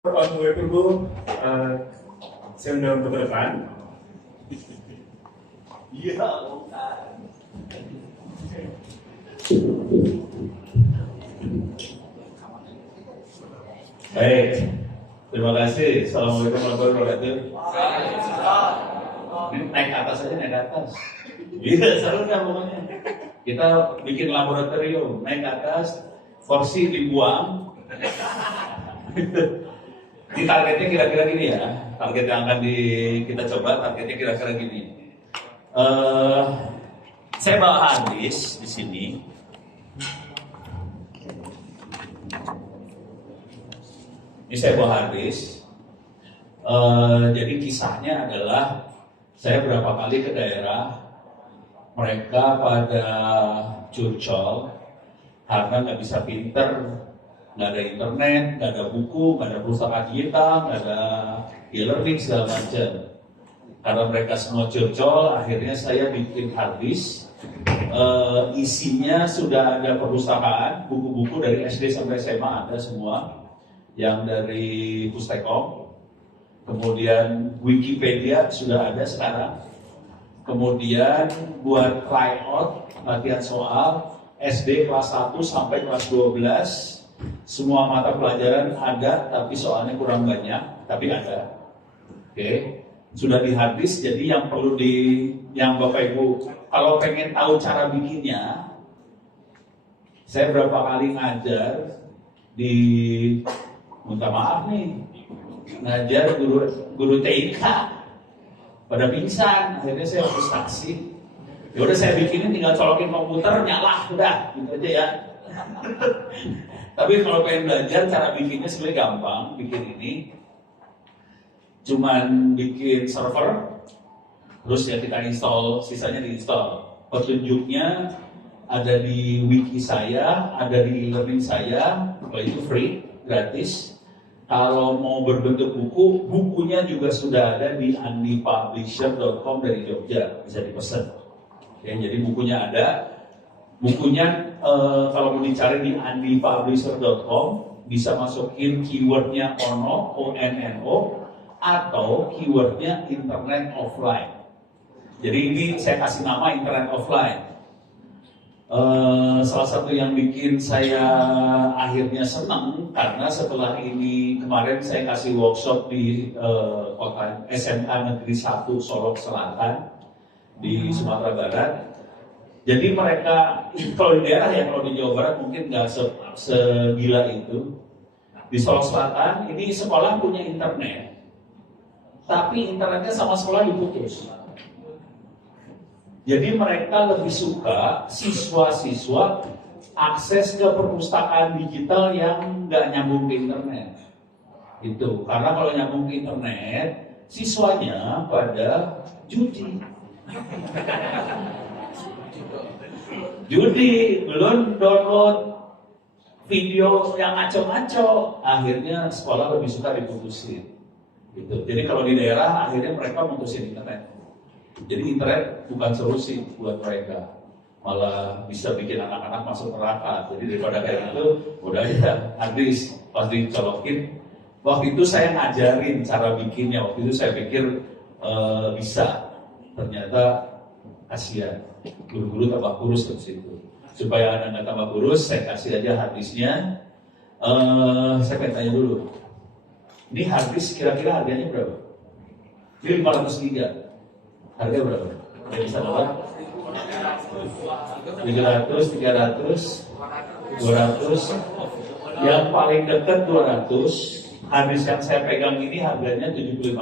Unbelievable, saya undang untuk ke depan. Iya, baik, terima kasih. Assalamualaikum warahmatullahi wabarakatuh. Ini naik ke atas aja, naik ke atas. Iya, seru dah pokoknya. Kita bikin laboratorium, naik ke atas, kursi dibuang. Di targetnya kira-kira gini ya, target yang akan kita coba, targetnya kira-kira gini. Saya bawa hadis di sini. Ini saya bawa hadis. Jadi kisahnya adalah saya berapa kali ke daerah, mereka pada curcol karena nggak bisa pinter. Nggak ada internet, nggak ada buku, nggak ada perpustakaan digital, nggak ada e-learning segala macam. Karena mereka semua curcol, akhirnya saya bikin hadis. Isinya sudah ada perpustakaan, buku-buku dari SD sampai SMA ada semua. Yang dari Pustekom, kemudian Wikipedia sudah ada sekarang. Kemudian buat tryout, latihan soal, SD kelas 1 sampai kelas 12. Semua mata pelajaran ada, tapi soalnya kurang banyak, tapi ada. Oke, sudah di hadis. Jadi yang perlu yang Bapak Ibu, kalau pengen tahu cara bikinnya, saya berapa kali ngajar di, minta maaf nih, ngajar guru TIK pada pingsan, akhirnya saya frustasi. Ya udah saya bikinin, tinggal colokin komputer, nyala, udah, gitu aja ya. Tapi kalau pengen belajar cara bikinnya sebenarnya gampang. Bikin ini cuman bikin server, terus ya kita install, sisanya diinstal. Petunjuknya ada di wiki saya, ada di e-learning saya, kalau itu free, gratis. Kalau mau berbentuk buku, bukunya juga sudah ada di andipublisher.com dari Jogja, bisa dipesan. Ya, jadi bukunya ada. Bukunya kalau mau dicari di andipublisher.com bisa masukin keywordnya ONO, ONNO, atau keywordnya internet offline. Jadi ini saya kasih nama internet offline. Salah satu yang bikin saya akhirnya senang karena setelah ini kemarin saya kasih workshop di kota SMK Negeri 1 Solok Selatan di Sumatera Barat. Jadi mereka, kalau di daerah ya, kalau di Jawa Barat mungkin nggak segila itu. Di Solok Selatan, ini sekolah punya internet, tapi internetnya sama sekolah diputus. Jadi mereka lebih suka siswa-siswa akses ke perpustakaan digital yang nggak nyambung ke internet. Itu, karena kalau nyambung ke internet, siswanya pada judi. Judi, belum download video yang ngaco-ngaco, akhirnya sekolah lebih suka diputusin. Gitu. Jadi kalau di daerah akhirnya mereka mutusin internet. Jadi internet bukan solusi buat mereka, malah bisa bikin anak-anak masuk neraka. Jadi daripada kayak gitu, udah ya habis pas dicolokin. Waktu itu saya ngajarin cara bikinnya. Waktu itu saya pikir bisa, ternyata kasihan, guru-guru tambah kurus ke situ. Supaya Anda nggak tambah kurus, saya kasih aja hadisnya. Saya pengen tanya dulu, ini hadis kira-kira harganya berapa? Ini 500 giga. Harga berapa? Yang bisa dapat? 700, 300, 200. Yang paling dekat 200. Hadis yang saya pegang ini harganya 75.000.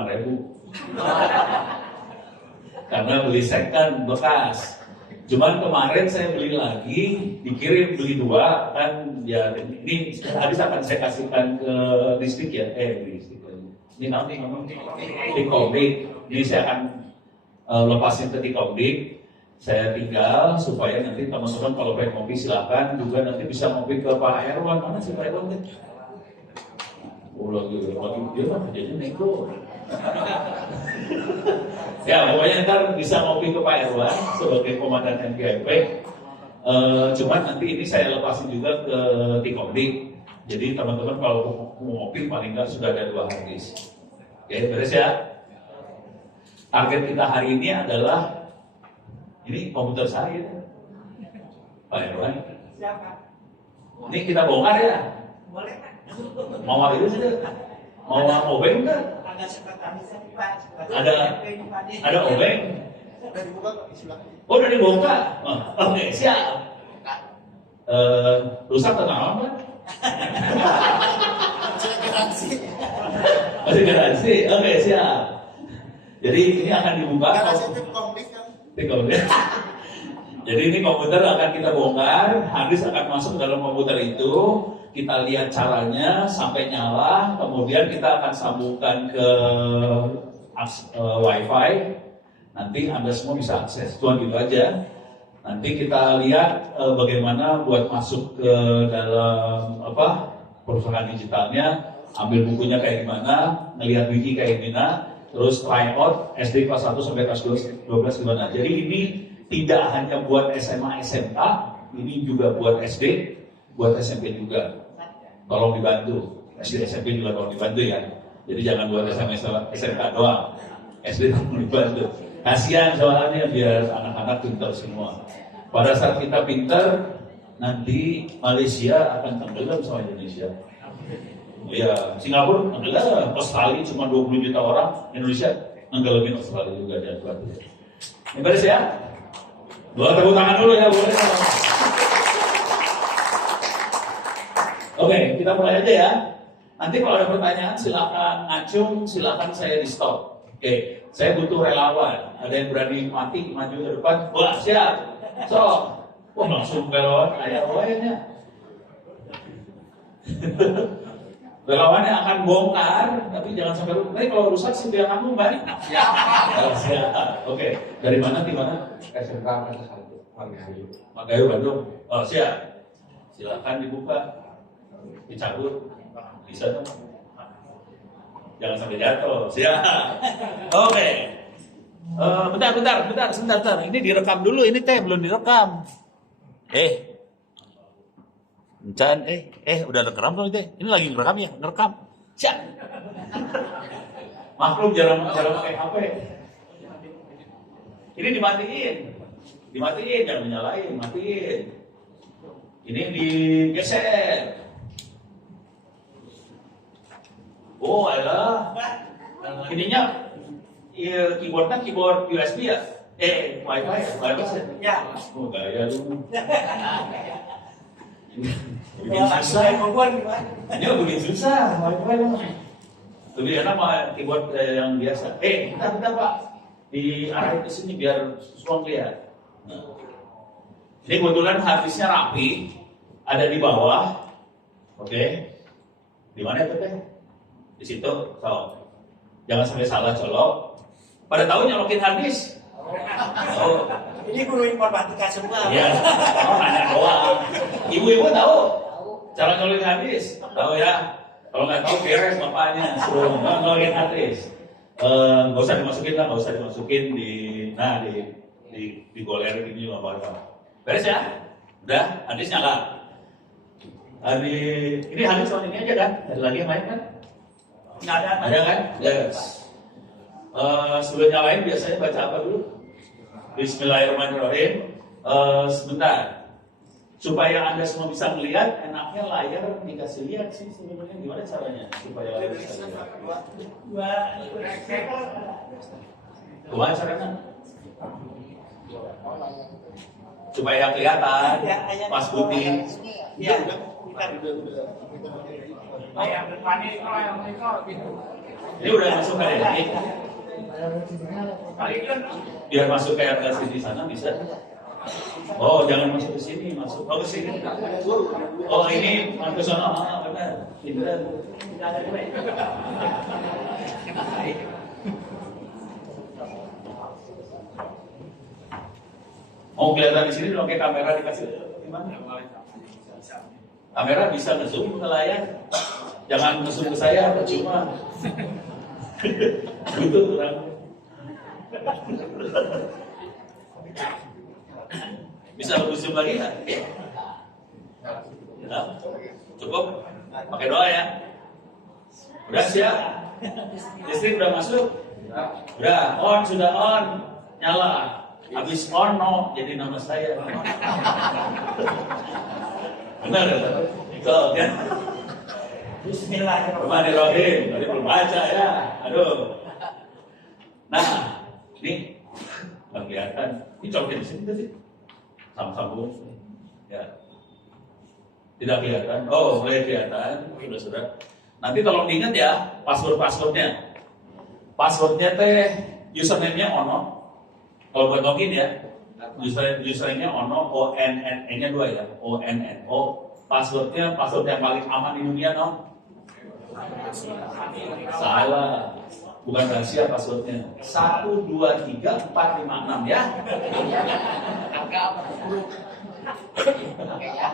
Karena beli second bekas. Cuman kemarin saya beli lagi, dikirim beli 2 kan ya. Ini habis akan saya kasihkan ke distrik ya, distrik. Ini nanti ngomong Tikomdik. Ini saya akan lepasin ke Tikomdik. Saya tinggal supaya nanti teman-teman kalau pengen ngopi silakan, juga nanti bisa ngopi ke Pak Erwan. Mana sih Pak Erwan? Oh lagi dia kan kerjanya nego. Ya pokoknya ntar bisa ngopi ke Pak Erwan sebagai komandan NPIP. Cuman nanti ini saya lepasin juga ke Tikomdik. Jadi teman-teman kalau mobil paling nggak sudah ada 2 hard disk. Oke, beres ya. Target kita hari ini adalah ini komputer saya, Pak Erwan. Siapa? Ini kita bongkar ya. Boleh kan? Mau itu saja. Mau obeng kan? Ada sekretaris Pak. Ada obeng. Udah dibuka kok Islam. Oh, udah dibongkar. Oke, siap. Rusak atau apa? Garansi. Masih garansi. Oke, siap. Jadi ini akan dibuka. Garansi tim komdik kan. Jadi ini komputer akan kita bongkar, hard disk akan masuk ke dalam komputer itu, kita lihat caranya sampai nyala, kemudian kita akan sambungkan ke Wi-Fi. Nanti Anda semua bisa akses, cuma gitu aja. Nanti kita lihat bagaimana buat masuk ke dalam perusahaan digitalnya, ambil bukunya kayak gimana, ngelihat wiki kayak gimana, terus try out SD kelas 1 sampai kelas 12 gimana. Jadi ini tidak hanya buat SMA SMK, ini juga buat SD, buat SMP juga. Tolong dibantu. SD SMP juga tolong dibantu ya. Jadi jangan buat SMA SMK doang. SD tolong dibantu. Kasihan soalnya biar anak-anak pintar semua. Pada saat kita pintar, nanti Malaysia akan tenggelam sama Indonesia. Ya, Singapura tenggelam, Australia cuma 20 juta orang, Indonesia nenggelamin Australia juga dan sebagainya. Ini beres ya? Boleh tepuk tangan dulu ya, boleh. Oke, kita mulai aja ya. Nanti kalau ada pertanyaan silakan ngacung, silakan saya di stop. Oke, saya butuh relawan. Ada yang berani mati maju ke depan? Wah, siap. So, wah langsung relawan kayak wayanya. Relawannya akan bongkar, tapi jangan sampai rusak. Tapi kalau rusak sih biar kamu balik. Siap. Siap. Oke, dari mana di mana? SMK kelas 1 Magayu Bandung. Oh, siap. Silakan dibuka. Dicabut. Bisa dong. Jangan sampai jatuh. Siap. Oke. Bentar. Ini direkam dulu. Ini teh belum direkam. Encan, udah direkam belum teh? Ini lagi ngerekam ya? Ngerekam. Siap. Maklum jarang pakai HP. Ini dimatiin, jangan menyalain, matiin. Ini digeser. Oh, alah. Ininya keyboardnya keyboard USB ya? Wi-Fi ya? Wireless ya? Ya. Oh, gaya lu. Bikin Wah, susah. saya membuat gimana? Ini bikin susah, Wi-Fi lu. Lebih enak mah keyboard yang biasa. Bentar Pak. Diarahin ke sini biar semua lihat. Nah. Ini kebetulan harddisknya rapi, ada di bawah. Oke. Di mana itu teh? Di situ. So. Jangan sampai salah colok. Pada tahu nyolokin harddisk? Oh. Ini guru informatika semua. Iya. Oh, nanya doang. Ibu-ibu tahu cara nyolokin harddisk? Tahu ya? Kalau nggak tahu beres bapaknya suruh nyolokin harddisk. Nggak usah dimasukin di goler ini juga apa-apa. Beres ya? Udah, harddisk nyala. Ini harddisk tahun ini aja kan? Ada lagi yang lain kan? Nggak ada. Ada kan? Yes. Sebelum nyalain biasanya baca apa dulu? Bismillahirrahmanirrahim. Sebentar. Supaya Anda semua bisa melihat, enaknya layar dikasih lihat sih sebenarnya gimana caranya supaya layar bisa lihat. Gimana caranya? Supaya kelihatan Mas Budi. Ya. Ini udah masuk hari ini. Biar masuk kayak RLC di sana bisa. Oh, jangan masuk ke sini, masuk. Oh, ke sini. Oh, ini ke sana. Benar. Itu kan. Mau kelihatan di sini pakai kamera dikasih gimana? Kamera bisa nge-zoom ke layar. Jangan nge-zoom ke saya, percuma. Gitu kurang. Bisa zoom lagi nggak? Ya. Cukup? Pakai doa ya. Udah siap? Listrik udah masuk? Udah, on, sudah on. Nyala. Habis on, no. Jadi nama saya. Benar ya? Betul kan? Bismillahirrahmanirrahim. Tadi belum baca ya. Aduh. Nah, ini nggak kelihatan. Ini cobain di sini sih. Sambung. Ya. Tidak kelihatan. Oh, mulai kelihatan. Sudah. Nanti tolong diingat ya, passwordnya. Passwordnya teh username-nya ono. Kalau buat login ya, username-nya ono, ONN-nya 2 ya, ONN. Oh, password yang paling aman di dunia, no? Salah. Bukan rahasia passwordnya. 1, 2, 3, 4, 5, 6 ya.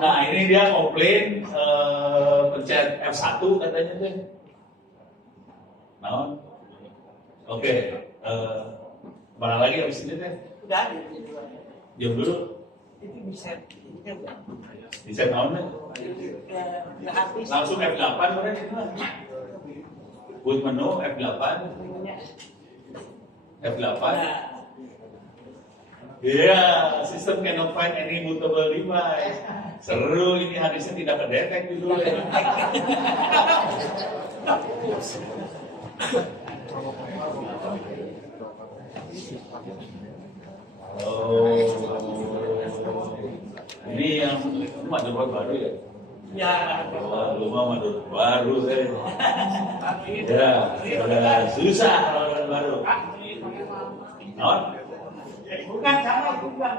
Nah, ini dia komplain pencet F1 katanya deh. Nah, oke. Mana lagi habis ini teh? Udah ada. Diam dulu. Itu bisa. Bisa naon deh. Udah habis. Langsung F8 mereka itu. Boot menu F8. F8. Iya, sistem cannot find any bootable device. Seru ini hadisnya tidak kedetek dulu ya. Oh, ini yang motherboard baru ya? Ya. Lu mah motherboard baru ya. Ya, udah susah motherboard baru. Non? Bukan sama bukan.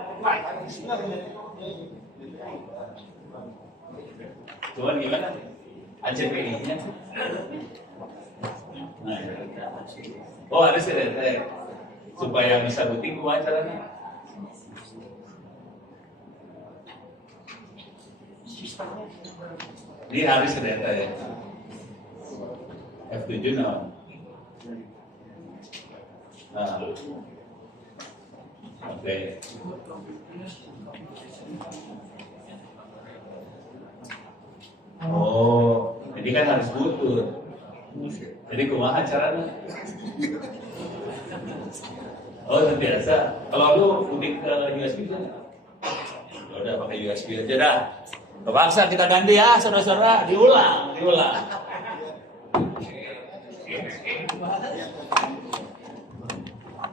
Cuman gimana? ACPI-nya? Nah, oh ada sih supaya bisa booting gimana caranya? Ini harus data ya. F7 no. Nah. Oke. Oh, ini kan harus butut. Jadi kumaha caranya? Oh, biasa. Kalau lu booting ke USB kan? Udah pakai USB aja dah. Terpaksa kita ganti ya, saudara-saudara. Diulang.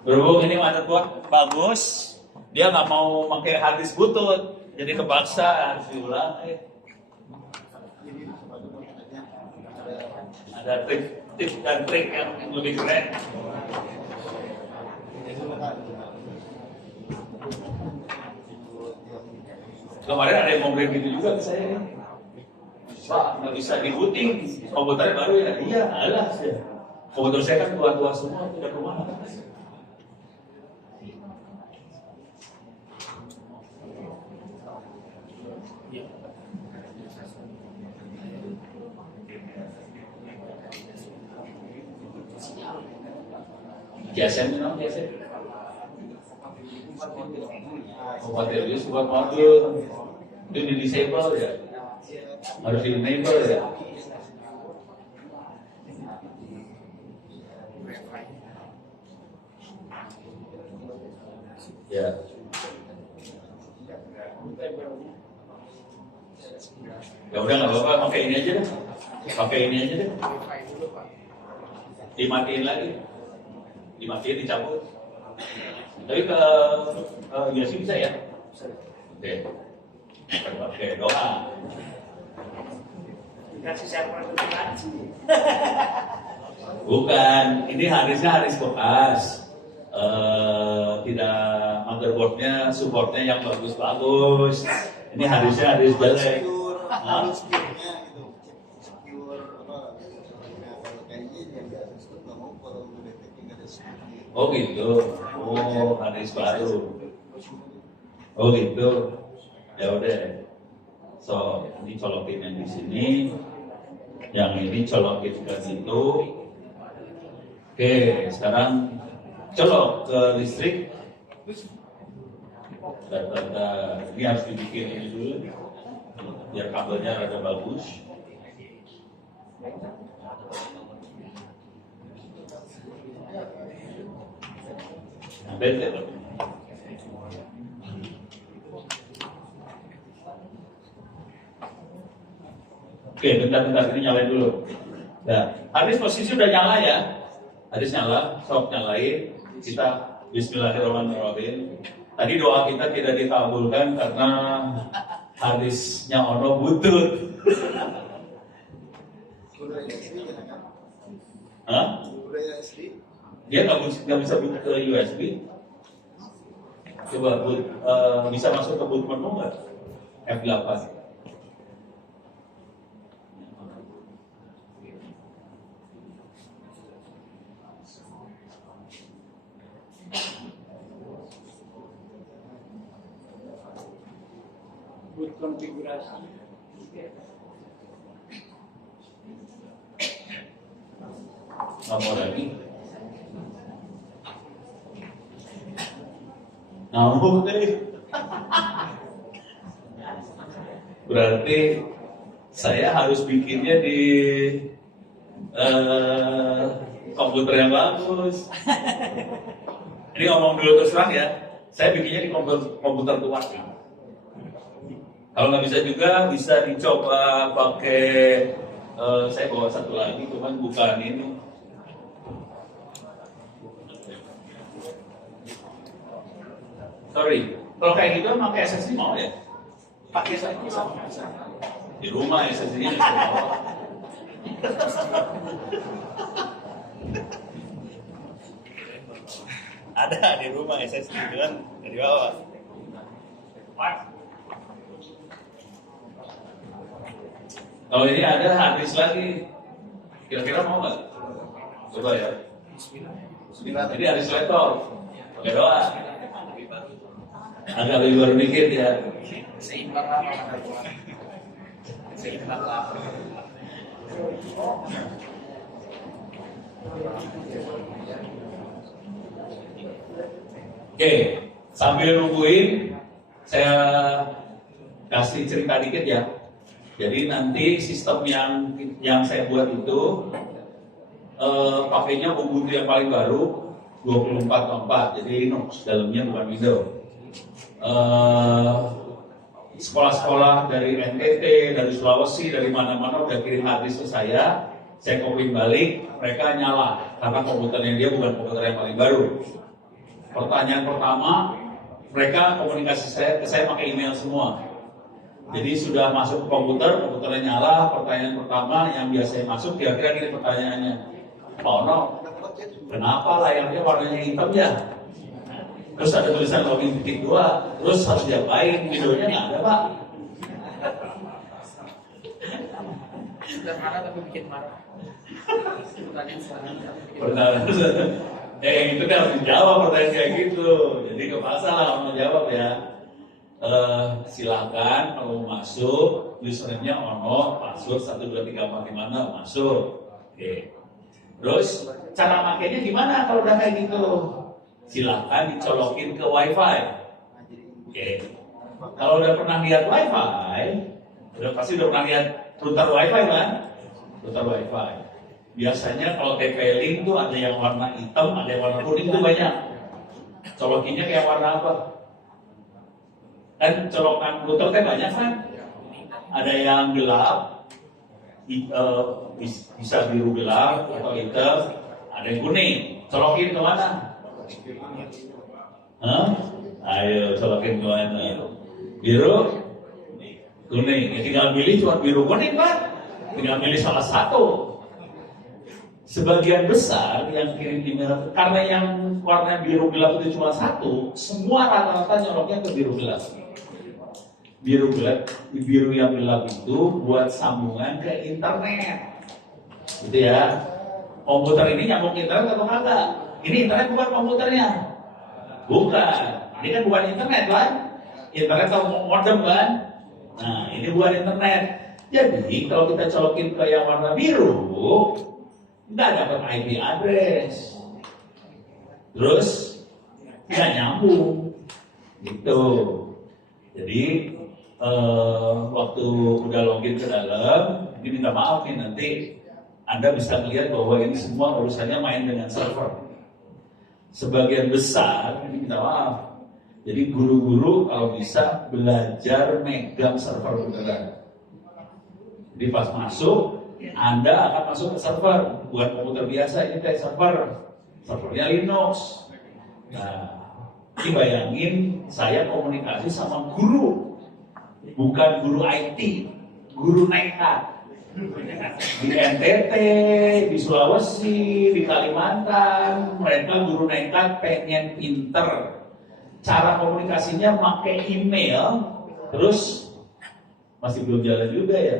Berhubung ini motherboard bagus, dia nggak mau pakai hard disk butut, jadi kepaksa harus diulang. Ada tips dan trik yang lebih keren. Kemarin ada yang ngomongin gitu juga ke saya. Pak, nggak bisa di booting, komputernya baru ya? Iya, alah. Komputer saya kan tua-tua semua, tidak kemana. Jasen memang jasen. Kompatibilitas buat modul itu di disable ya, harus di enable ya. Ya. Ya udah nggak apa-apa, pakai ini aja deh. Dimatiin lagi. Dimatiin, dicabut. Tapi ke USB bisa ya? Oke, doa. Kasih siapa lagi? Bukan, ini haris bekas. Tidak motherboardnya, supportnya yang bagus-bagus. Ini haris jelek. Harus secure-nya gitu. Secure apa? Kalau kayaknya yang nggak secure nggak mau kalau deteknya nggak ada secure. Oh gitu. Oh, haris baru. Oh gitu. Ya udah. So, ini colokin yang di sini. Yang ini colokin ke situ. Oke, sekarang colok ke listrik. Ini harus dibikin ini dulu. Biar kabelnya rada bagus. Bete. Oke, bentar-bentar ini nyalain dulu. Nah, habis posisi udah nyala ya. Habis nyala, sok nyalain. Kita Bismillahirrahmanirrahim. Tadi doa kita tidak dikabulkan karena hadisnya ono butut. Hah? Dia nggak bisa boot ke USB. Coba boot, bisa masuk ke boot menu nggak? F8. Buat konfigurasi. Nggak mau lagi. Ngamuk deh. Berarti saya harus bikinnya di komputer yang bagus. Ini ngomong dulu terus terang ya. Saya bikinnya di komputer tua. Kalau nggak bisa juga bisa dicoba pakai. Saya bawa satu lagi, cuman bukan ini. Sorry, kalau kayak gitu pakai SSD mau ya? Pakai SSD sama. Di rumah SSD-nya di bawah. Ada di rumah SSD kan dari bawah. Kalau ini ada harddisk lagi, kira-kira mau nggak? Coba ya. Jadi harddisk laptop, pakai doa. Agak lebih baru dikit ya. Seimbang lama. Seimbang lama. Oke, sambil nungguin, saya kasih cerita dikit ya. Jadi nanti sistem yang saya buat itu pakainya Ubuntu yang paling baru 24.4, jadi Linux dalamnya bukan Windows. Sekolah-sekolah dari NTT, dari Sulawesi, dari mana-mana udah kirim harddisk ke saya copy balik, mereka nyala karena komputernya dia bukan komputer yang paling baru. Pertanyaan pertama, mereka komunikasi ke saya pakai email semua. Jadi sudah masuk ke komputernya nyala. Pertanyaan pertama yang biasanya masuk, kira-kira gini pertanyaannya, Pak Ono, kenapa layarnya warnanya hitam ya? Terus ada tulisan login titik 2, terus harus diapain? Videonya nggak ada Pak. Sudah marah tapi bikin marah. Pertanyaan itu kan harus dijawab pertanyaan kayak gitu. Jadi kepaksa lah mau jawab ya. Silakan kalau mau masuk, username-nya Ono, password 123456 masuk. Oke. Terus cara makainya gimana kalau udah kayak gitu? Silakan dicolokin ke WiFi. Oke. Kalau udah pernah lihat WiFi, pasti udah pernah lihat router WiFi kan? Router WiFi. Biasanya kalau TP-Link tuh ada yang warna hitam, ada yang warna kuning tuh banyak. Colokinnya kayak warna apa? Kan colokan router kan banyak kan? Ada yang gelap, bisa biru gelap atau hitam, ada yang kuning. Colokin ke mana? Hah? Ayo colokin ke mana? Biru, kuning. Ya, tinggal pilih cuma biru kuning kan? Tinggal pilih salah satu. Sebagian besar yang kirim email, karena yang warna biru gelap itu cuma satu, semua rata-rata nyoloknya ke biru gelap. Biru yang gelap itu buat sambungan ke internet, gitu ya. Komputer ini nyambung internet atau kagak? Ini internet bukan komputernya, bukan. Ini kan bukan internet kan? Internet atau modem kan? Nah, ini bukan internet. Jadi kalau kita colokin ke yang warna biru, nggak dapat IP address, terus nggak nyambung, gitu. Jadi waktu udah login ke dalam, ini minta maaf nih nanti Anda bisa melihat bahwa ini semua urusannya main dengan server. sebagian besar, ini minta maaf, jadi guru-guru kalau bisa belajar megang server beneran. Jadi pas masuk, Anda akan masuk ke server, bukan komputer biasa, ini kayak servernya Linux. Nah, ini bayangin saya komunikasi sama guru, bukan guru IT, guru nekat. Di NTT, di Sulawesi, di Kalimantan, mereka guru nekat pengen pinter. Cara komunikasinya pakai email, terus masih belum jalan juga ya.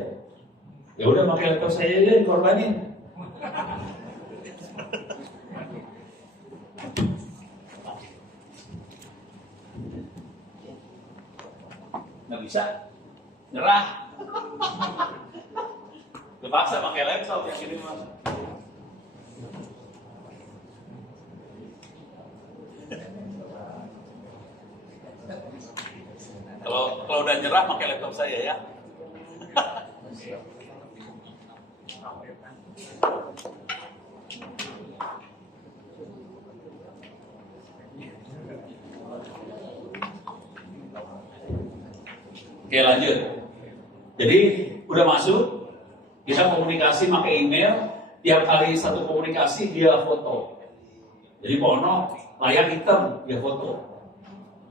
Ya udah pakai laptop saya aja dikorbanin. Nggak bisa, nyerah. Terpaksa pakai laptop yang ini mas. Kalau udah nyerah pakai laptop saya ya. Oke lanjut. Jadi udah masuk, kita komunikasi pakai email. Tiap kali satu komunikasi dia foto. Jadi Pono layar hitam dia foto.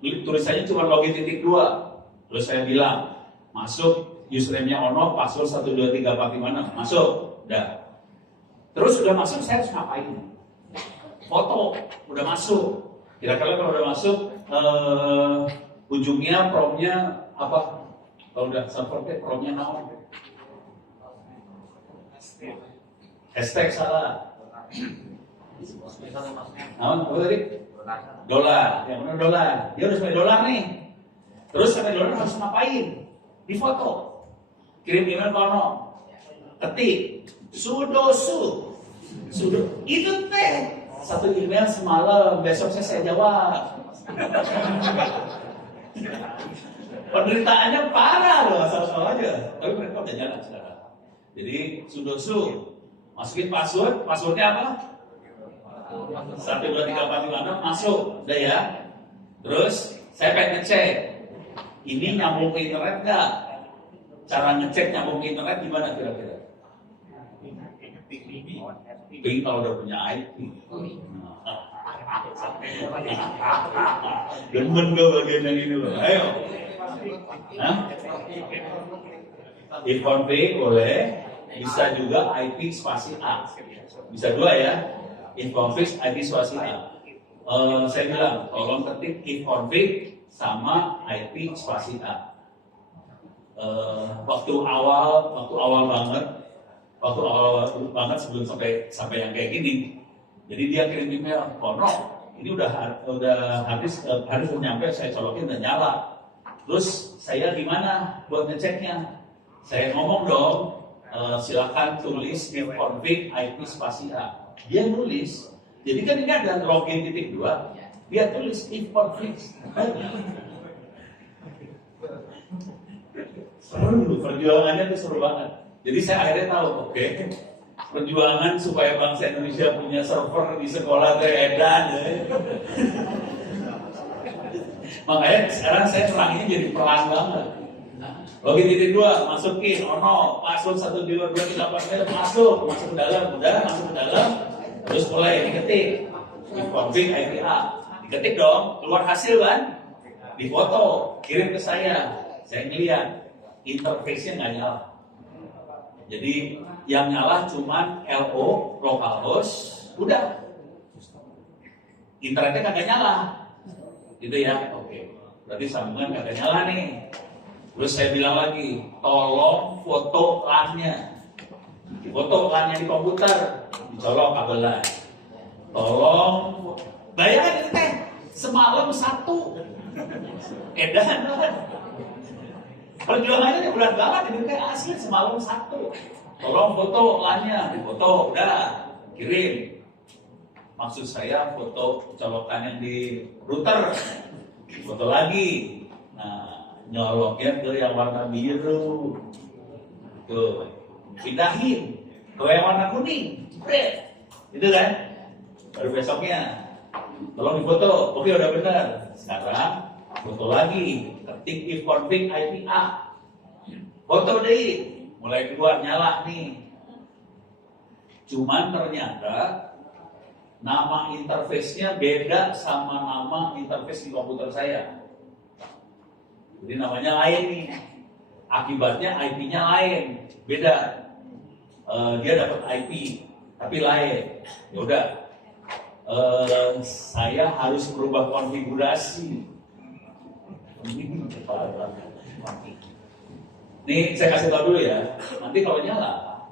Tulisannya cuma login .2. Terus saya bilang masuk username-nya Ono, password 12345, masuk. Udah. Terus udah masuk saya harus ngapain? Foto, udah masuk. Kira-kira kalau udah masuk ujungnya promnya apa? Kalau udah server promnya naon? Hashtag salah. Naon apa tadi? Dolar. Yang mana dolar? Dia udah sampai dolar nih. Terus sampai dolar harus ngapain? Di foto. Kirim email ke Ono. Ketik sudosu. Itu teh satu email semalam, besoknya saya jawab. Penderitaannya parah loh, asal-asal aja. Tapi mereka udah jalan sekarang. Jadi sudosu, masukin passwordnya apa? 12345 masuk, udah ya. Terus saya pengen ngecek, ini nyambung ke internet nggak? Cara ngecek nyambung ke internet gimana kira-kira? Ping kalau udah punya IP. Demen gue bagian yang ini loh. Ayo. If-config boleh, bisa juga IP spasi A. Bisa dua ya. If-config IP spasi A. Saya bilang tolong ketik if-config sama IP spasi A. Waktu awal banget sebelum sampai yang kayak gini. Jadi dia kirim email, Pono, ini udah habis nyampe, saya colokin dan nyala. Terus saya gimana buat ngeceknya? Saya ngomong dong, silakan tulis if-config IP spasi A. Dia nulis. Jadi kan ini ada login .2, dia tulis if-config. Seru, perjuangannya itu seru banget. Jadi saya akhirnya tahu, oke, perjuangan supaya bangsa Indonesia punya server di sekolah edan. Makanya sekarang saya teranginnya jadi pelan banget. Login .2, masukin Ono, password 12345, masuk ke dalam, masuk ke dalam, terus mulai diketik, if-config IP A, diketik dong, keluar hasil kan, difoto, kirim ke saya ngeliat, interface-nya nggak nyala. Jadi yang nyala cuman LO, localhost, udah. Internetnya kagak nyala. Gitu ya, oke. Berarti sambungan kagak nyala nih. Terus saya bilang lagi, tolong foto LAN-nya. Foto LAN-nya di komputer, dicolok kabelan. Tolong, bayangkan itu teh, semalam 1. Edan kan. Perjuangannya bulan banget, ini kayak asli semalam 1. Tolong foto LAN-nya, difoto, udah, kirim. Maksud saya foto colokan yang di router, foto lagi. Nah, nyoloknya ke yang warna biru. Tuh, pindahin ke yang warna kuning. Gitu kan? Baru besoknya tolong difoto. Oke, udah benar. Sekarang foto lagi, ketik if config IP A. Foto deh, mulai keluar nyala nih. Cuman ternyata nama interface-nya beda sama nama interface di komputer saya. Jadi namanya lain nih. Akibatnya IP-nya lain, beda. Dia dapat IP, tapi lain. Ya udah, saya harus merubah konfigurasi. Nih saya kasih tahu dulu ya. Nanti kalau nyala,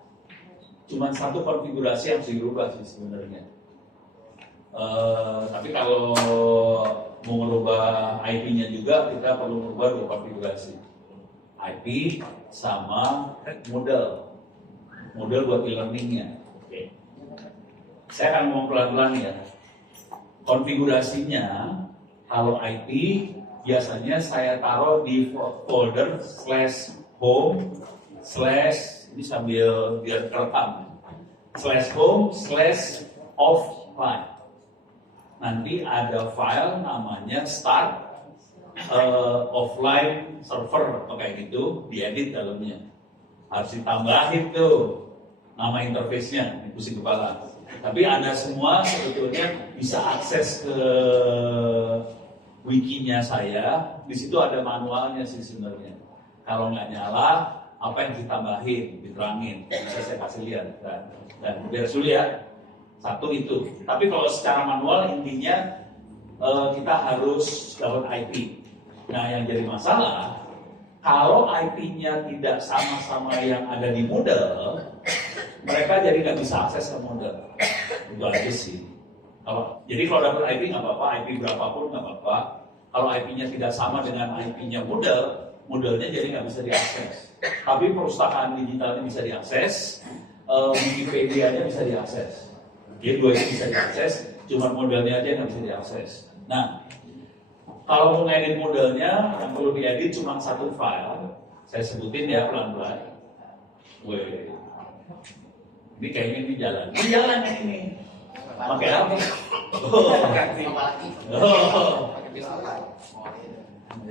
cuma satu konfigurasi yang harus dirubah sih sebenarnya. Tapi kalau mau merubah IP-nya juga, kita perlu merubah dua konfigurasi. IP sama model buat e-learningnya. Oke. Saya akan ngomong pelan-pelan ya. Konfigurasinya, kalau IP biasanya saya taruh di folder /home/ ini sambil biar terekam /home/offline. Nanti ada file namanya start offline server atau kayak gitu, diedit dalamnya. Harus ditambahin tuh nama interface-nya, ini pusing kepala. Tapi Anda semua sebetulnya bisa akses ke wikinya saya, di situ ada manualnya sih sebenarnya. Kalau nggak nyala, apa yang ditambahin, diterangin, bisa saya kasih lihat. Dan beres dulu ya. Satu itu. Tapi kalau secara manual intinya kita harus dapat IP. Nah yang jadi masalah, kalau IP-nya tidak sama-sama yang ada di Moodle, mereka jadi nggak bisa akses ke Moodle. Itu aja sih. Jadi kalau dapat IP nggak apa-apa, IP berapapun nggak apa-apa. Kalau IP-nya tidak sama dengan IP-nya Moodle-nya jadi nggak bisa diakses. Tapi perpustakaan digitalnya bisa diakses, Wikipedia-nya bisa diakses. Jadi dua itu bisa diakses, cuma modelnya aja yang nggak bisa diakses. Nah, kalau mau ngedit modelnya, yang perlu diedit cuma satu file. Saya sebutin ya pelan-pelan. Wih, ini kayaknya ini jalan. Ini jalan ini. Pakai apa?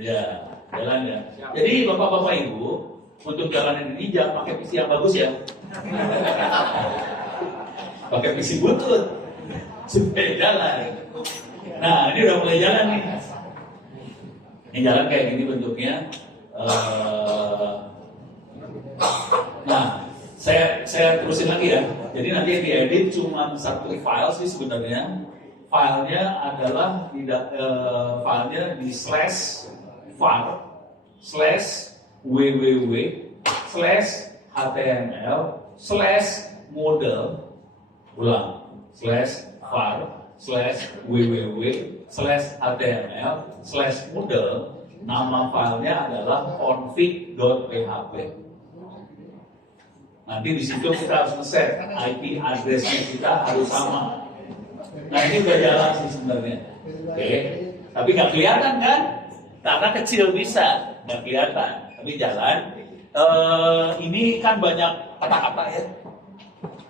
Ya, jalan ya. Jadi bapak-bapak ibu, untuk jalanin ini jangan pakai PC yang bagus ya. Pakai PC butut supaya jalan. Nah, ini udah mulai jalan nih. Ini jalan kayak gini bentuknya. Nah, saya terusin lagi ya. Jadi nanti yang diedit cuma satu file sih sebenarnya. Filenya adalah filenya di /var/www/html/model /www/html/model. Nama filenya adalah config.php. Nanti di situ kita harus nge-set IP address-nya kita harus sama. Nah ini udah jalan sih sebenarnya. Oke. Tapi nggak kelihatan kan? Karena kecil bisa, nggak kelihatan. Tapi jalan. Ini kan banyak kata-kata ya.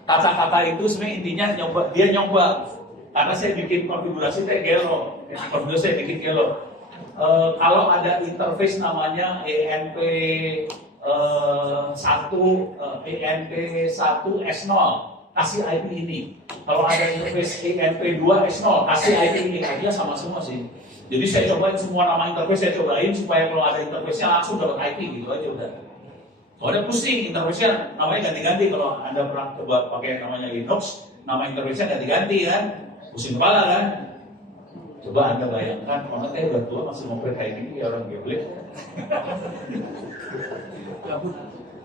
Kata-kata itu sebenarnya intinya dia nyoba. Karena saya bikin konfigurasi gelo. Konfigurasi saya bikin gelo. Kalau ada interface namanya ENP1S0, kasih IP ini. Kalau ada interface ENP2S0, kasih IP ini. Artinya sama semua sih. Jadi saya cobain semua nama interface, saya cobain supaya kalau ada interface-nya langsung dapat IP gitu aja udah. Soalnya pusing, interface-nya namanya ganti-ganti. Kalau Anda pernah coba pakai namanya Linux, nama interface-nya ganti-ganti kan, pusing kepala kan. Coba Anda bayangkan, orang udah tua masih mau kayak gini, ya orang gablet.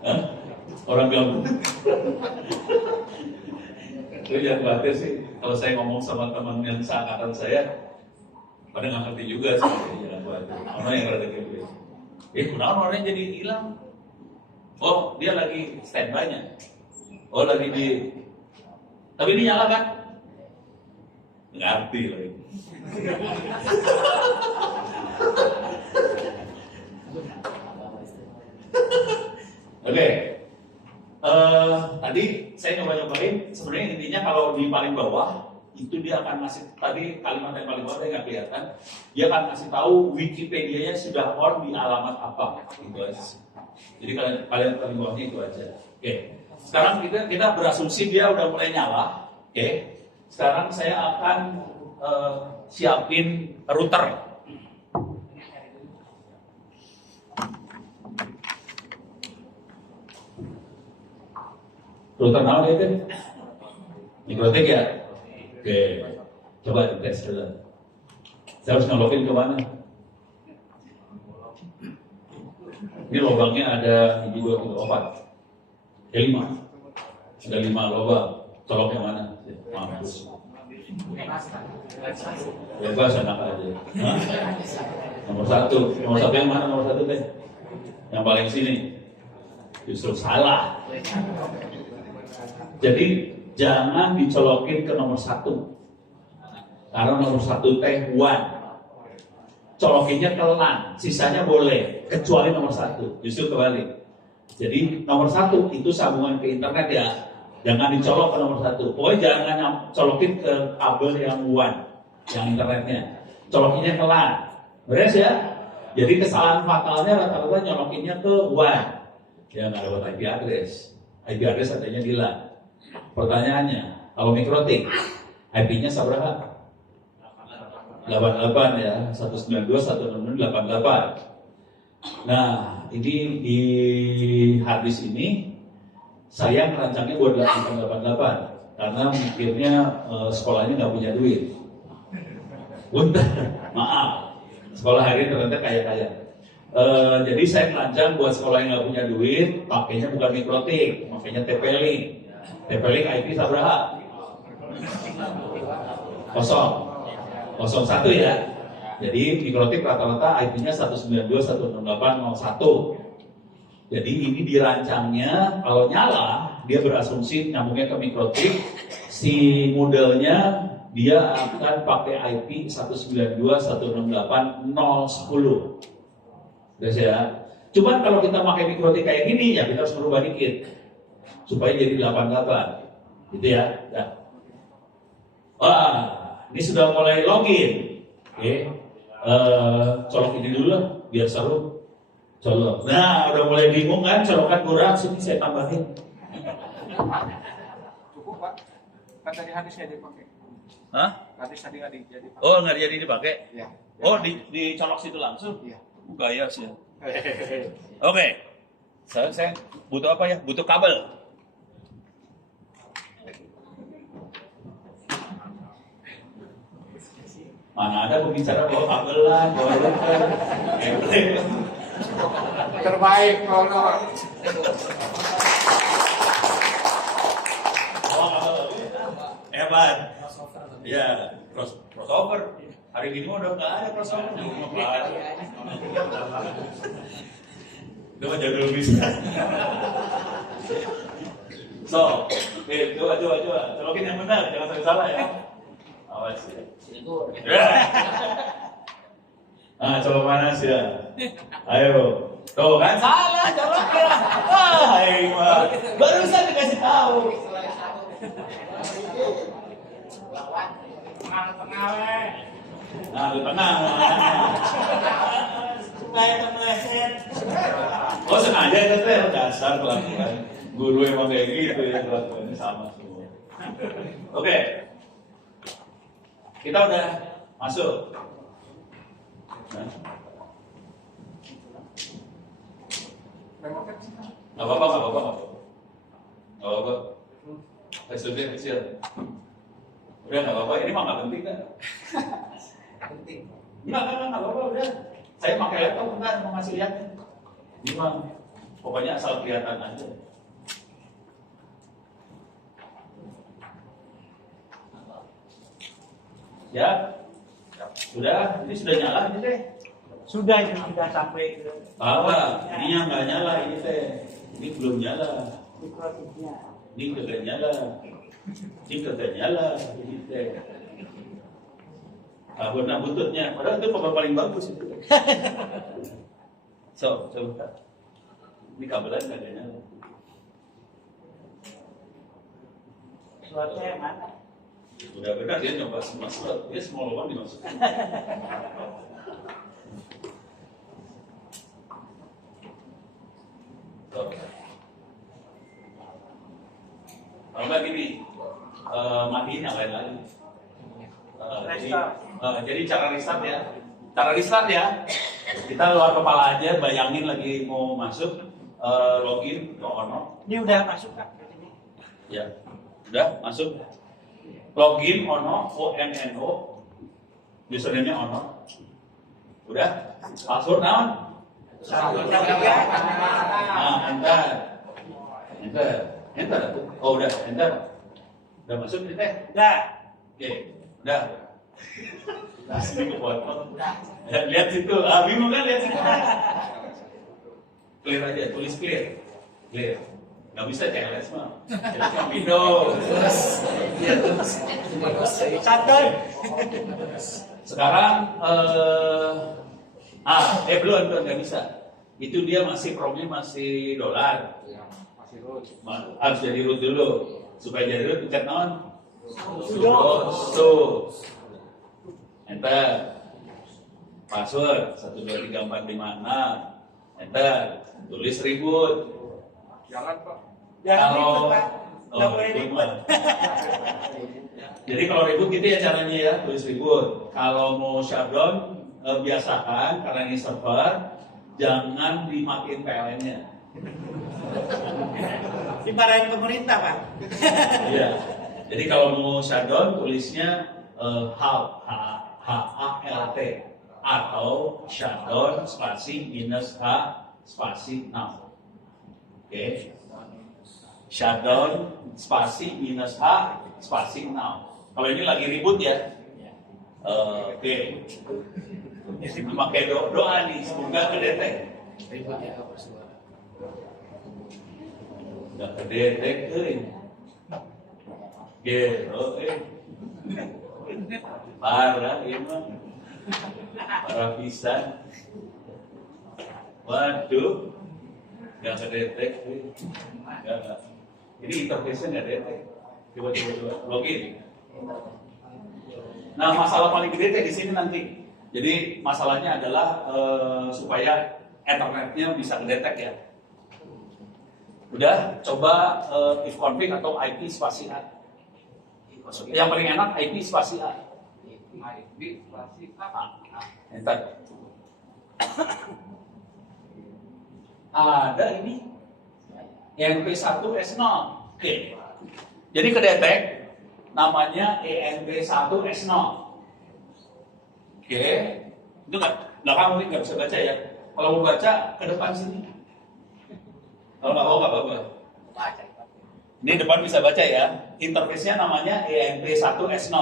Hah? Orang gabut. Itu jangan khawatir sih, kalau saya ngomong sama teman yang seangkatan saya, pada nggak ngerti juga sih, jangan khawatir. Orang yang rada gablet. Kenapa orangnya jadi hilang? Oh, dia lagi standby-nya. Oh, lagi di... Tapi ini nyala kan? Ngerti lagi. Oke. Tadi saya nyoba-nyobain, sebenarnya intinya kalau di paling bawah, itu dia akan ngasih, tadi kalimat yang paling bawah nggak kelihatan, dia akan ngasih tahu Wikipedia-nya sudah on di alamat apa, gitu aja. Jadi kalian paling bawahnya itu aja. Oke. Sekarang kita berasumsi dia udah mulai nyala. Oke. Sekarang saya akan siapin router. Router apa itu? Mikrotik ya? Oke. Coba dites dulu. Saya harus nolokin ke mana? Ini lubangnya ada 1, 2, 3, 4. 5. Ada 5 lubang. Colok yang mana? Mampus. Bebas anak aja. Hah? Nomor 1. Nomor 1 yang mana? Nomor 1 teh? Yang paling sini. Justru salah. Jadi jangan dicolokin ke nomor 1. Karena nomor 1 teh one. Colokinnya ke LAN, sisanya boleh, kecuali nomor 1. Justru kebalik. Jadi nomor 1 itu sambungan ke internet ya. Jangan dicolok ke nomor 1. Pokoknya jangan colokin ke kabel yang one, yang internetnya. Colokinnya ke LAN. Beres ya? Jadi kesalahan fatalnya rata-rata nyolokinnya ke one. Ya nggak dapat IP address. IP address adanya di LAN. Pertanyaannya, kalau mikrotik, IP-nya seberapa? 88 ya, 192.168. Nah, ini di harddisk ini saya merancangnya buat 888 karena mikirnya sekolahnya nggak punya duit. Bentar, maaf, sekolah hari ini ternyata kaya-kaya. Jadi saya merancang buat sekolah yang nggak punya duit, pakainya bukan mikrotik, makanya TP-Link. TP-Link IP seberapa? 01 ya. Jadi mikrotik rata-rata IP-nya 192.168.01. Jadi ini dirancangnya kalau nyala dia berasumsi nyambungnya ke mikrotik, si modelnya dia akan pakai IP 192.168.010. Guys ya. Cuman kalau kita pakai mikrotik kayak gini ya kita harus merubah dikit supaya jadi 88. Gitu ya. Nah. Wah, ini sudah mulai login. Oke. Colok ini dulu lah biar seru. Colok. Nah, udah mulai bingung kan, colokan kurang, sini saya tambahin. Cukup Pak. Kan tadi hadisnya dipakai. Hah? Hadis tadi nggak jadi. Oh, nggak jadi dipakai? Iya. Oh, dicolok situ langsung? Iya. Gaya sih. Oke. Saya butuh apa ya? Butuh kabel. Mana ada pembicara bawa kabelan, bawa router. Terbaik kalau Hebat. Ya, crossover. Hari ini udah nggak ada crossover. Udah jadul bisa. So, coba. Colokin yang benar, jangan sampai salah ya. Awas ya. Nah, coba panas ya. Ayo. Tuh kan salah coloknya. Wah, barusan dikasih tahu. Nah, di tengah. Supaya meleset. Oh, sengaja itu teh dasar kelakuan. Guru emang kayak gitu ya, kelakuannya sama semua. Oke. Kita udah masuk. Nah. Gak apa-apa. Hasilnya kecil. Udah gak apa-apa, ini mah gak penting kan? Penting. Enggak apa-apa, udah. Saya pakai laptop bentar, mau ngasih lihatnya. Ini mah, pokoknya asal kelihatan aja. Ya, sudah, ini sudah nyala ini teh. sudah sampai ke Ini yang nggak nyala ini teh. Ini belum nyala. mikrotiknya. Ini kagak nyala. Ini teh. Benar bututnya, padahal itu kabel paling bagus itu. So, coba. Ini kabelan kagak nyala. Suaranya yang mana? Udah benar dia nyoba semua slot, dia semua lubang dimasukin. Kalau nggak gini, matiin yang lain lagi. Jadi cara restart ya. Cara restart ya. Kita luar kepala aja, bayangin lagi mau masuk, login ke Ono. Ini udah masuk Kak? Ya, udah masuk. Login Ono, ONNO. Username-nya Ono. Udah. Password naon? 1, 2, 3. Nah, enter. Oh udah, enter. Udah masuk nih teh. Udah. Oke, udah. Nah, sini ke foto. Lihat situ, bingung kan lihat situ. Clear aja, tulis clear. Clear. Nggak bisa CLS mah. CLS mah Windows. Shutdown. Sekarang belum nggak bisa. Itu dia masih promnya masih dolar. Harus jadi root dulu. Supaya jadi root pencet non. Sudo. Enter. Password 123456. Enter. Tulis ribut. Jangan Pak. Jangan ribut Pak. Nggak boleh ribut. Jadi kalau ribut gitu ya caranya ya, tulis ribut. Kalau mau shutdown, biasakan karena ini server, jangan dimatiin PLN-nya. Dimarahin pemerintah Pak. Iya. Jadi kalau mau shutdown, tulisnya HALT atau shutdown spasi minus H spasi now. Oke. Shutdown spasi minus H spasi now. Kalau ini lagi ribut ya. Oke. Jadi memakai doa nih, semoga kedetek. Ribut ya bersuara. Nggak kedetek, Gero, parah emang. Parah pisan. Waduh, nggak kedetek, nggak. Ini interface-nya nggak detek. Coba login. Nah, masalah paling gede di sini nanti. Jadi masalahnya adalah supaya Ethernetnya bisa kedetek ya. Udah, coba if config atau IP spasi A. Yang paling enak IP spasi A. IP spasi A. Enter. Ada ini ENP1S0. Oke. Jadi kedetek namanya ENP1S0. Oke. Itu belakang mungkin nggak bisa baca ya. Kalau mau baca ke depan sini. Kalau nggak mau nggak apa-apa. Ini depan bisa baca ya. Interface-nya namanya ENP1S0.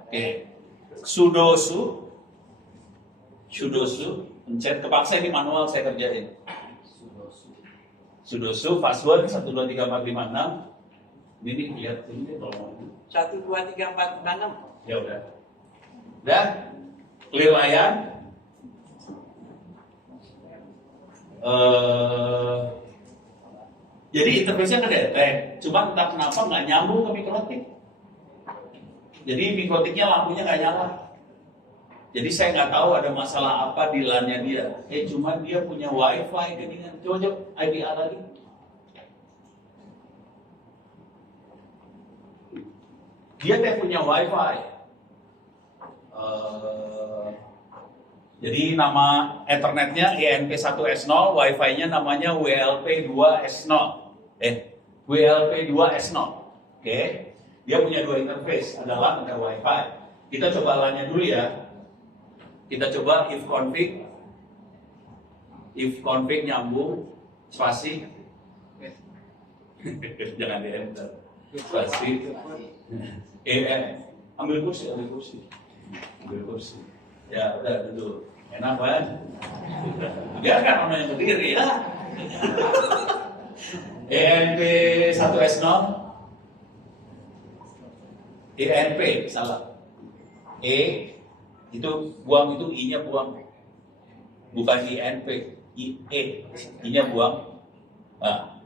Oke. Sudosu. Pencet kepaksa ini manual saya kerjain. Sudosu password 123456. Ini nih, lihat ini kalau mau. 1, 2, 3, 4, 5, 6. Ya udah. Udah. Clear layar. Jadi interface-nya kedetek, cuma entah kenapa nggak nyambung ke mikrotik. Jadi mikrotiknya lampunya nggak nyala. Jadi saya nggak tahu ada masalah apa di LAN-nya dia. Cuma dia punya WiFi dengan coba IPA lagi. Dia punya WiFi. Jadi nama Ethernetnya ENP1S0, Wi-Fi-nya namanya WLP2S0. WLP2S0. Oke. Dia punya dua interface, ada LAN, ada Wi-Fi. Kita coba LAN-nya dulu ya. Kita coba if config nyambung, spasi. Jangan di enter. Spasi. Ambil kursi. Ya udah duduk. Enak kan? Biarkan orang yang berdiri ya. ENP1S0. ENP salah. Itu buang, itu I-nya buang. Bukan INP, I-nya buang. Nah,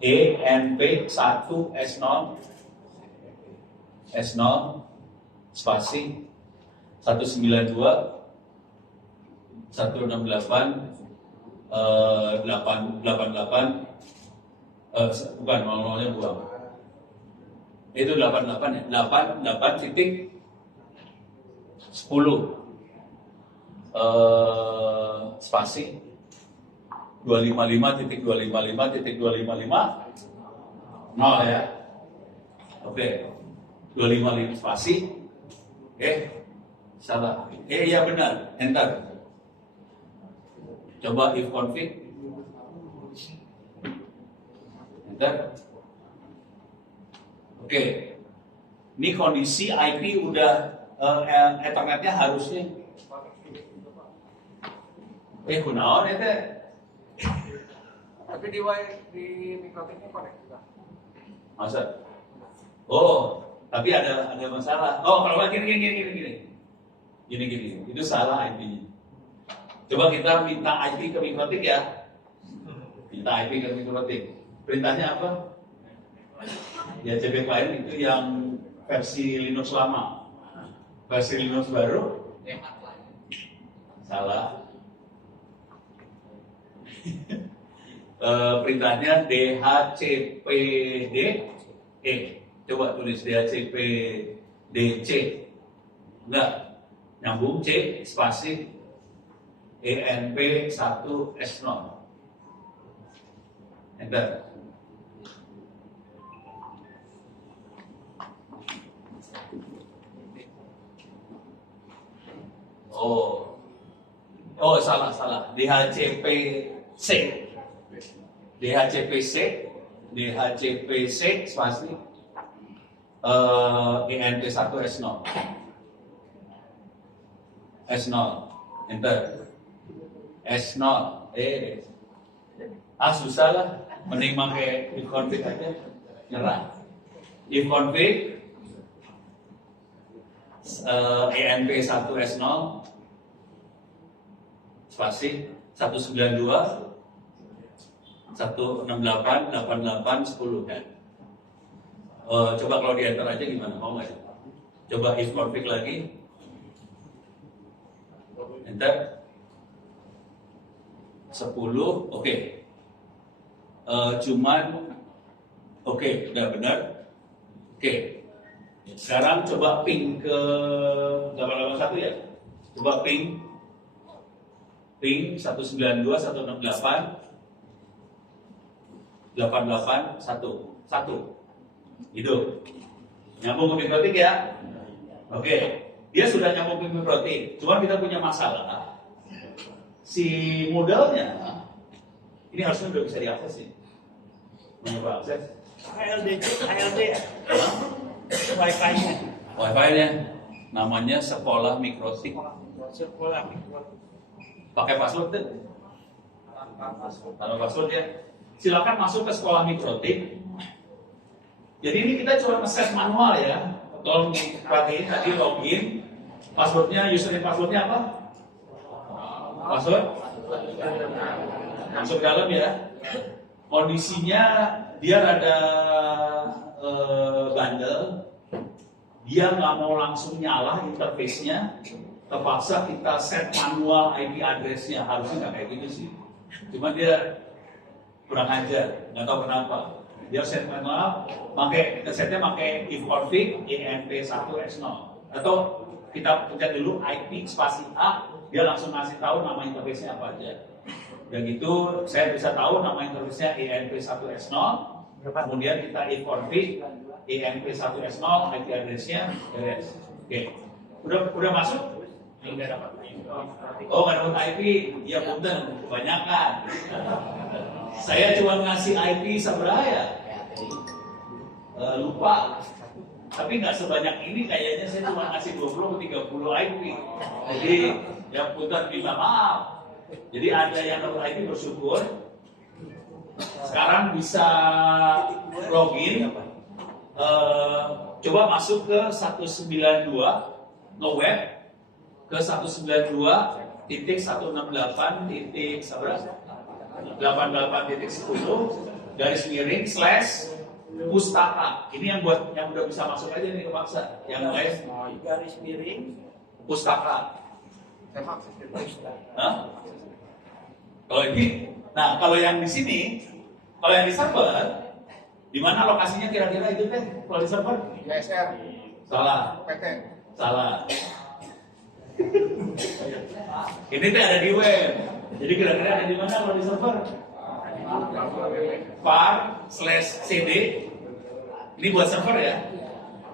ENP1S0. S0 spasi 192 168 888 bukan 00-nya buang. Itu 88 ya. 88 titik 10 spasi 255.255.255 0 ya. Oke. 255 spasi. Salah. Iya benar. Enter. Coba if config. Enter. Oke. Ini kondisi IP udah Ethernetnya harusnya kunaon itu. Tapi di mikrotiknya connect juga. Masa? Oh, tapi ada masalah. Oh, kalau gini. Itu salah IP-nya. Coba kita minta IP ke mikrotik ya. Minta IP ke mikrotik. Perintahnya apa? Ya CB client itu yang versi Linux lama. Versi Linux baru? Salah. Perintahnya DHCPD. Coba tulis DHCPDC. Enggak. Nyambung C spasi ENP1S0. Enter. Oh salah. DHCPC spasi ENP1S0. S0. Enter. S0. Susah lah. Mending pakai if config aja. Nyerah. If config ENP1S0 spasi 192 168 88 10 kan. Coba kalau di enter aja gimana? Mau nggak? Coba if config lagi. Enter. 10. Oke. Cuman oke, udah benar. Oke. Sekarang coba ping ke 881 ya. Coba ping 192 168 881 hidup. Nyambung ke mikrotik ya. Oke. Dia sudah nyambung ke mikrotik. Cuma kita punya masalah. Si modelnya ini harusnya udah bisa diakses sih. Mencoba akses. HLD ya. Wi-Fi-nya. Wi-Fi-nya namanya sekolah mikrotik. Sekolah mikrotik. Pakai password deh. Taruh password ya. Silakan masuk ke sekolah mikrotik. Jadi ini kita cuma nge-set manual ya. Tolong diperhatiin tadi login. Passwordnya, username passwordnya apa? Password? Masuk ke dalam ya. Kondisinya dia ada bandel. Dia nggak mau langsung nyala interface-nya. Terpaksa kita set manual IP address-nya. Harusnya nggak kayak gitu sih. Cuma dia kurang ajar, nggak tahu kenapa. Dia set manual, kita setnya pakai if config ENP1S0 atau kita pencet dulu IP spasi A, dia langsung ngasih tahu nama interface-nya apa aja. Dan gitu saya bisa tahu nama interface-nya ENP1S0. Kemudian kita if config ENP1S0 IP address-nya beres. Oke, udah masuk? Enggak dapat. Oh, nggak dapat IP, ya punten, kebanyakan. Saya cuma ngasih IP seberapa ya? Lupa. Tapi nggak sebanyak ini, kayaknya saya cuma ngasih 20-30 IP. Jadi ya punten, minta maaf. Jadi ada yang dapat IP bersyukur. Sekarang bisa login. Coba masuk ke 192 nge-web ke 192.168.10 garis miring Pustaka. Ini yang buat yang udah bisa masuk aja nih ke maksa. Yang lain garis miring pustaka. saya akses ke Hah? Kalau ini, nah kalau yang di sini, kalau yang di server, di mana lokasinya kira-kira itu teh? Kalau di server? ISR Salah, PT salah. Ini teh ada di web. Jadi kira-kira ada di mana kalau di server? var/cd. Ini buat server ya.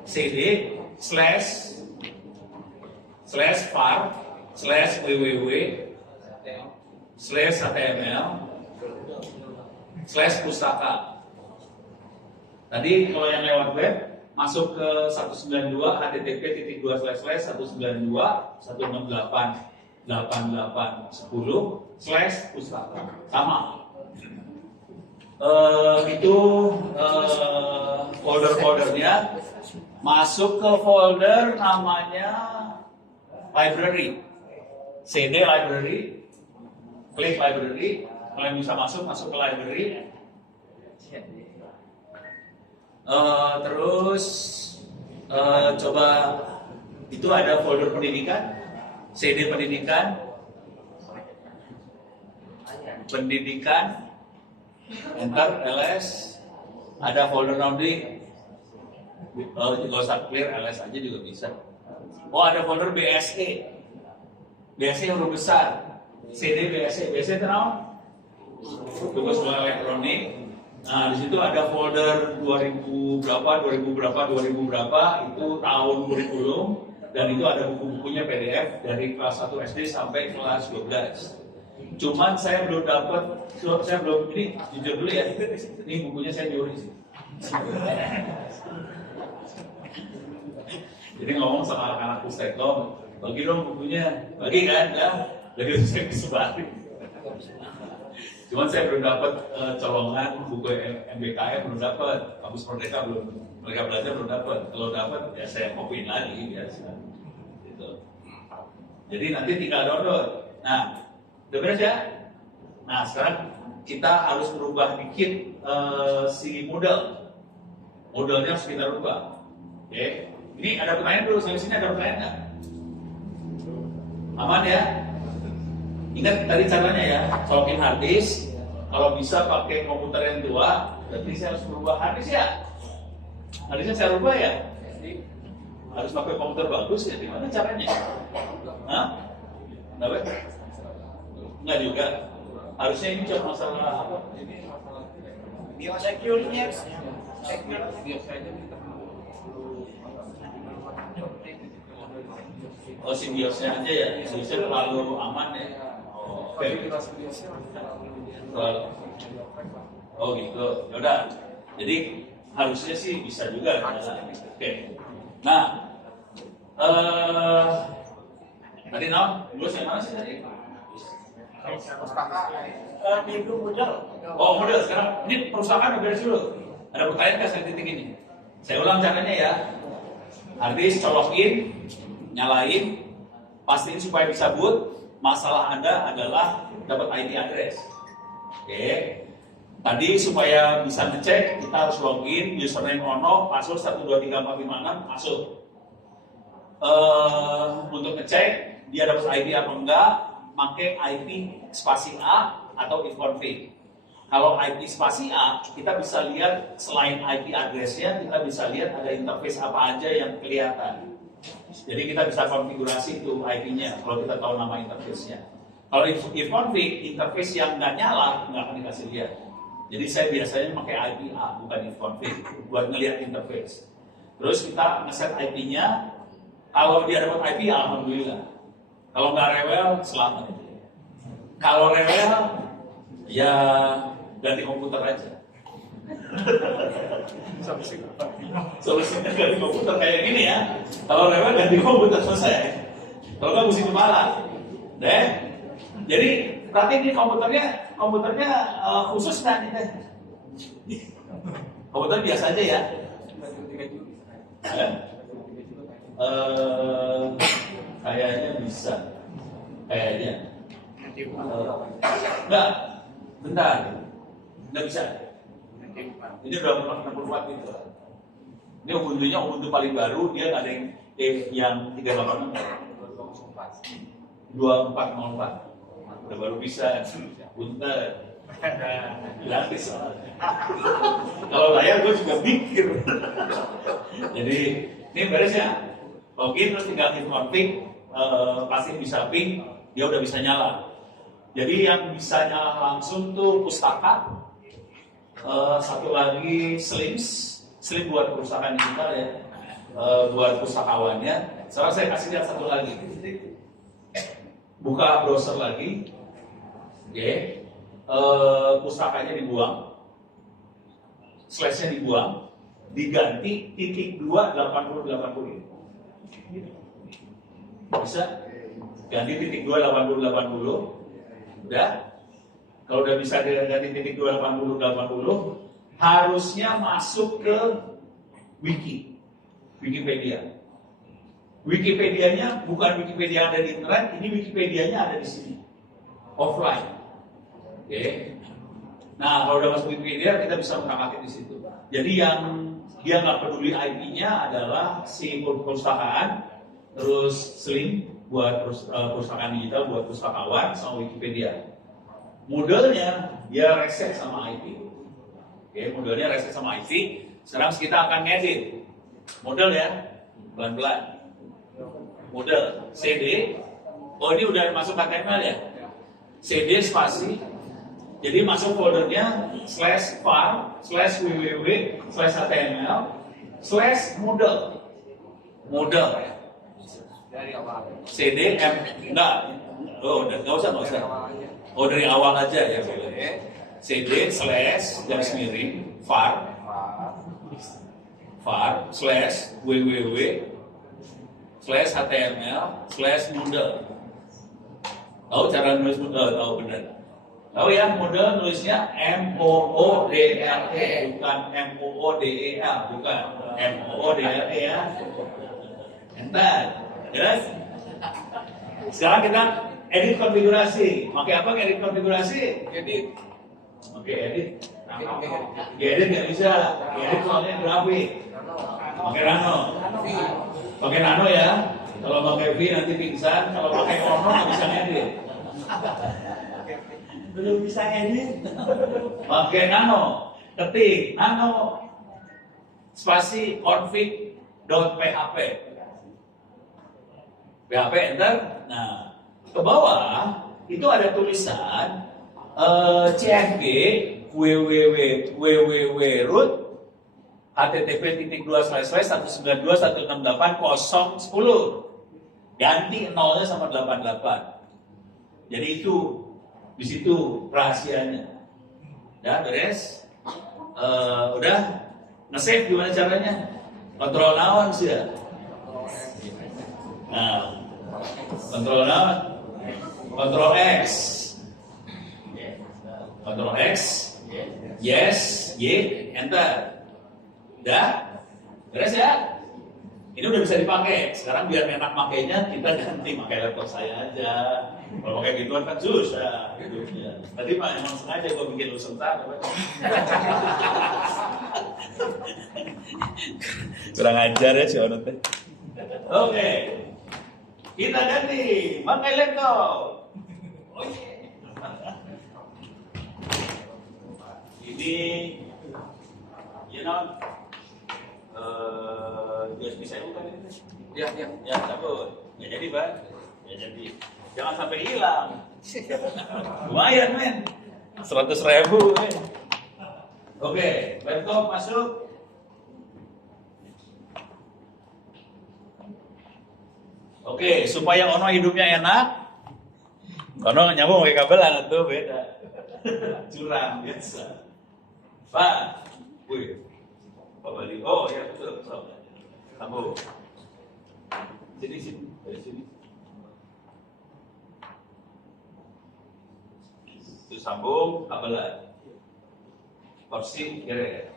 cd/var/www/html/pustaka. Tadi kalau yang lewat web masuk ke 192 http://192.168.8810/pustaka. Sama. Itu folder-foldernya masuk ke folder namanya library, CD library, klik library. Kalian bisa masuk ke library. Terus coba itu ada folder pendidikan, CD pendidikan, enter ls, ada folder nanti nggak usah clear, ls aja juga bisa. Oh ada folder BSE huruf besar, CD BSE itu apa? Tugas elektronik. Nah, di situ ada folder 2000 berapa itu tahun kurikulum, dan itu ada buku-bukunya PDF dari kelas 1 SD sampai kelas 12. Cuman saya belum ini jujur dulu ya, ini bukunya saya nyuri sih. Jadi ngomong sama anak-anak Pustekom, bagi dong bukunya, bagi kan, dari itu saya disebarin. Cuman saya belum dapat colongan buku MBKM, belum dapat, Kampus Merdeka belum, Merdeka Belajar belum dapat. Kalau dapat ya saya kopiin lagi biasa. Gitu. Jadi nanti tinggal download. Nah, udah beres ya? Nah sekarang kita harus berubah dikit si modelnya harus kita rubah. Oke, ini ada pertanyaan dulu, sampai sini ada pertanyaan nggak? Aman ya? Ingat tadi caranya ya, colokin hard disk. Kalau bisa pakai komputer yang tua, berarti saya harus berubah hard disk ya. Hard disknya saya rubah ya. Harus pakai komputer bagus ya. Gimana caranya? Hah? Kenapa? Enggak juga. Harusnya ini cuma masalah apa? ini masalah biosecurity-nya secure Oh si biosnya aja ya, biosnya terlalu aman ya. Oh, terlalu. Oh gitu, yaudah. Jadi harusnya sih bisa juga. Oke. Nah, tadi lulus yang mana sih tadi? minggu modal. Oh model sekarang. Ini perusahaan udah beres dulu. Ada pertanyaan nggak saya titik ini? Saya ulang caranya ya. Habis colokin, nyalain, pastiin supaya bisa boot. Masalah Anda adalah dapat IP address. Oke. Tadi supaya bisa ngecek, kita harus login, username ono, password 123456 masuk. Untuk ngecek dia dapat IP apa enggak, pakai IP spasi A atau ifconfig. Kalau IP spasi A, kita bisa lihat selain IP address-nya, kita bisa lihat ada interface apa aja yang kelihatan. Jadi kita bisa konfigurasi itu IP-nya kalau kita tahu nama interface-nya. Kalau ifconfig, interface yang nggak nyala nggak akan dikasih lihat. Jadi saya biasanya pakai IP A bukan ifconfig buat ngelihat interface. Terus kita ngeset IP-nya. Kalau dia dapat IP, alhamdulillah. Kalau nggak rewel, selamat. Kalau rewel, ya ganti komputer aja. Solusinya ganti komputer kayak gini ya. Kalau rewel ganti komputer selesai. Kalau nggak mesti kepala. Deh. Jadi berarti ini komputernya khusus kan ini? Komputer biasa aja ya. Kayaknya bisa. Kayaknya. Enggak. Bentar. Enggak bisa. Ini udah 60 watt gitu. Ini Ubuntu-nya Ubuntu paling baru, dia nggak ada yang 386. 2404. Udah baru bisa, punten. Gratis. Kalau layar gue juga mikir. Jadi ini beres ya. Login terus tinggal hit config, pasti bisa ping, dia udah bisa nyala. Jadi yang bisa nyala langsung tuh pustaka. Satu lagi Slim buat perusahaan digital ya, buat pustakawannya. Sekarang saya kasih lihat satu lagi. Buka browser lagi, oke. Pustakanya dibuang, slashnya dibuang, diganti titik 28080. Bisa? Ganti titik 28080. Udah? Kalau udah bisa ganti titik 28080, harusnya masuk ke Wikipedia. Wikipedianya bukan Wikipedia yang ada di internet, ini Wikipedianya ada di sini, offline. Oke. Nah, kalau udah masuk Wikipedia, kita bisa menangkapnya di situ. Jadi yang dia nggak peduli IP-nya adalah si perpustakaan, terus Slim buat perpustakaan digital, buat pustakawan, sama Wikipedia. Modelnya dia reset sama IP. Oke, modelnya reset sama IP. Sekarang kita akan ngedit model ya, pelan-pelan. Model CD. Oh, ini udah masuk HTML ya. CD spasi. Jadi masuk foldernya /var/www/html/model. Model. Dari awal. CD enggak. Oh, enggak usah. Oh, dari awal aja ya. CD garis miring var/www/html/model. Tahu cara nulis model? Tahu benar. Tahu ya, model nulisnya MOODLE, bukan MOODEL, bukan MOODLE ya. Entar, jelas? Sekarang kita edit konfigurasi. Pakai apa edit konfigurasi? Edit. Oke, edit. Edit nggak bisa. Edit soalnya grafik. Pakai Nano. Pakai Nano ya. Kalau pakai V nanti pingsan. Kalau pakai Ono nggak bisa edit. Belum bisa edit. Pakai Nano. Ketik Nano spasi config.php. PHP enter. Nah, ke bawah itu ada tulisan CFG www.root http://192.168.010. Ganti 0-nya sama 88. Jadi itu di situ rahasianya. Ya, beres. Udah nge-save gimana caranya? Kontrol naon sih ya. Nah, kontrol naon? Kontrol X. Kontrol X. Yes, Y, enter. Udah? Beres ya? Ini udah bisa dipakai. Sekarang biar enak makainya, kita ganti pakai laptop saya aja. Kalau pakai gituan kan susah hidupnya. Tadi mah emang sengaja gue bikin lu sebentar. Kurang ajar ya si Onut. Oke. Kita ganti pakai laptop. Ini USB saya bukan ini. Ya, cabut. Ya jadi, Pak. Ya jadi. Jangan sampai hilang. Lumayan, men. 100.000, men. Oke, laptop masuk. Oke, supaya Ono hidupnya enak, Ono nyambung pakai kabelan tuh beda. Curang biasa. Pak, wih, Pak Bali. Oh ya betul. Sambung. Sini, dari sini. Itu sambung kabelan. Porsi kira.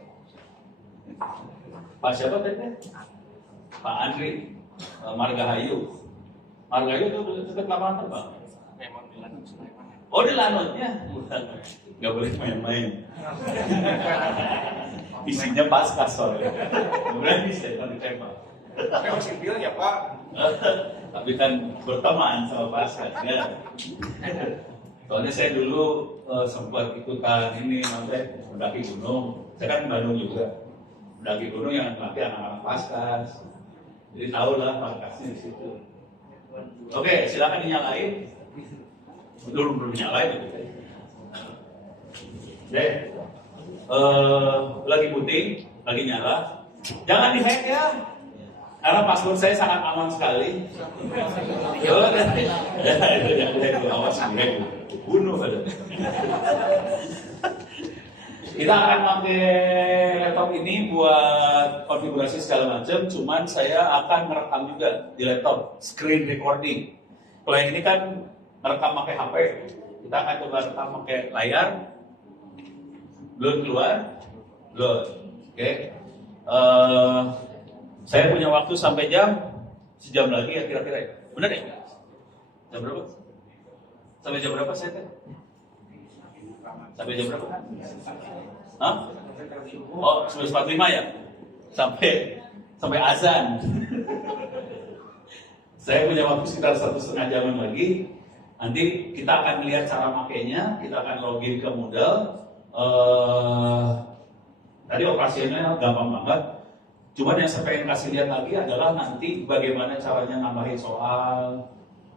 Pak siapa tadi? Pak Andri, Margahayu. Margahayu itu tetap lapangan terbang. Oh di Lanutnya, nggak boleh main-main. isinya paskas soalnya. Berani saya kan ditembak. Memang sipil ya Pak. Tapi kan berteman sama paskas ya. Soalnya saya dulu sempat ikutan ini namanya mendaki gunung. Saya kan di Bandung juga. Mendaki gunung yang nanti anak-anak paskas. Jadi tahu lah paskasnya di situ. Oke, silakan dinyalain. Belum nyalain gitu. Deh, lagi putih, lagi nyala. Jangan dihack ya, karena password saya sangat aman sekali. Itu jangan dihack, awas dihack, bunuh pada. Kita akan pakai laptop ini buat konfigurasi segala macam. Cuman saya akan merekam juga di laptop, screen recording. Kalau yang ini kan merekam pakai HP, kita akan coba rekam pakai layar. Belum keluar, belum. Oke. Saya punya waktu sampai sejam lagi ya kira-kira. Benar ya? Jam berapa? Sampai jam berapa saya teh? Sampai jam berapa? Hah? Oh, 11.45 ya? Sampai azan. Saya punya waktu sekitar 1,5 jam lagi. Nanti kita akan melihat cara makainya, kita akan login ke Moodle. Tadi operasinya gampang banget. Cuman yang saya pengen kasih lihat lagi adalah nanti bagaimana caranya nambahin soal,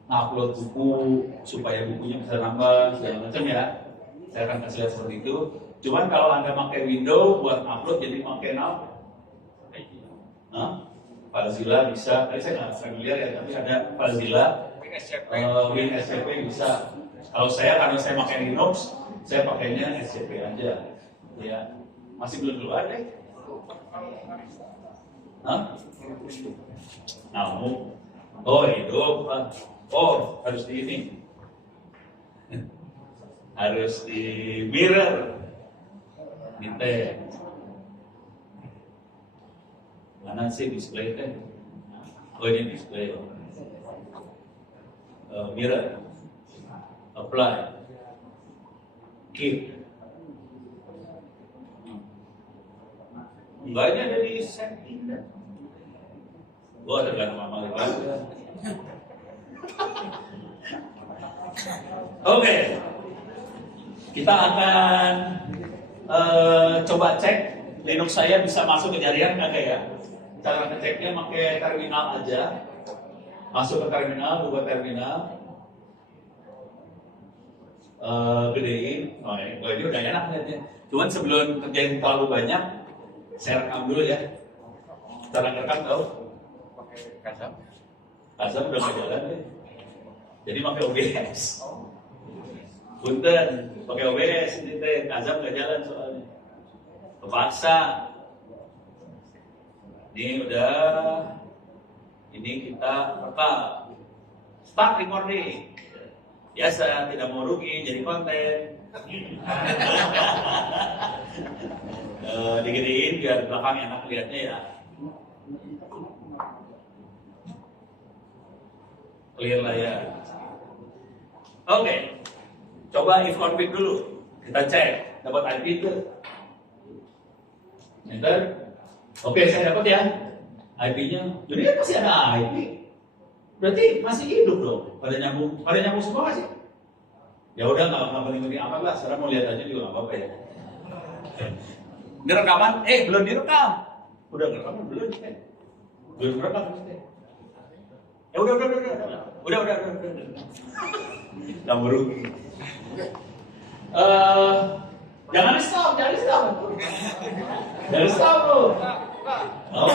ngupload buku supaya bukunya bisa nambah segala macam ya. Saya akan kasih lihat seperti itu. Cuman kalau Anda pakai Windows buat upload jadi pakai FileZilla bisa. Tadi saya nggak familiar ya, tapi ada FileZilla, WinSCP bisa. Kalau karena saya pakai Linux, saya pakainya SCP aja. Ya, masih belum keluar deh. Hah? Namu. Oh, hidup. Oh, harus di ini. Harus di mirror. Gitu. Mana sih display teh? Oh, ini display. Mirror. Apply. Keep. Enggaknya ada di setting dah. Gua ada kan mama lagi. Oke. Kita akan coba cek Linux saya bisa masuk ke jaringan kagak ya. Cara ngeceknya pakai terminal aja. Masuk ke terminal, buka terminal. Gedein, ini udah enak lihatnya. Cuman sebelum kerjain terlalu banyak, saya rekam dulu ya. Cara rekam tahu? Pakai kasam. Kasam udah nggak jalan deh. Jadi pakai OBS. Punten, pakai OBS ini teh. Kasam nggak jalan soalnya. Kepaksa. Ini udah. Ini kita rekam. Start recording. Biasa, tidak mau rugi, jadi konten. Digedein biar belakang enak lihatnya ya. Clear layar. Oke. Coba if config dulu. Kita cek, dapat IP itu. Enter. Oke, saya dapat ya. IP-nya. Jadi kan masih ada IP. Berarti masih hidup dong. Pada nyambung semua masih. Ya udah nggak penting-penting amat lah. Sekarang mau lihat aja juga nggak apa-apa ya. Ini rekaman? Belum direkam. Udah ngerekam belum? Belum rekam. Ya udah. Nggak merugi. Jangan stop. Jangan stop loh. Oh,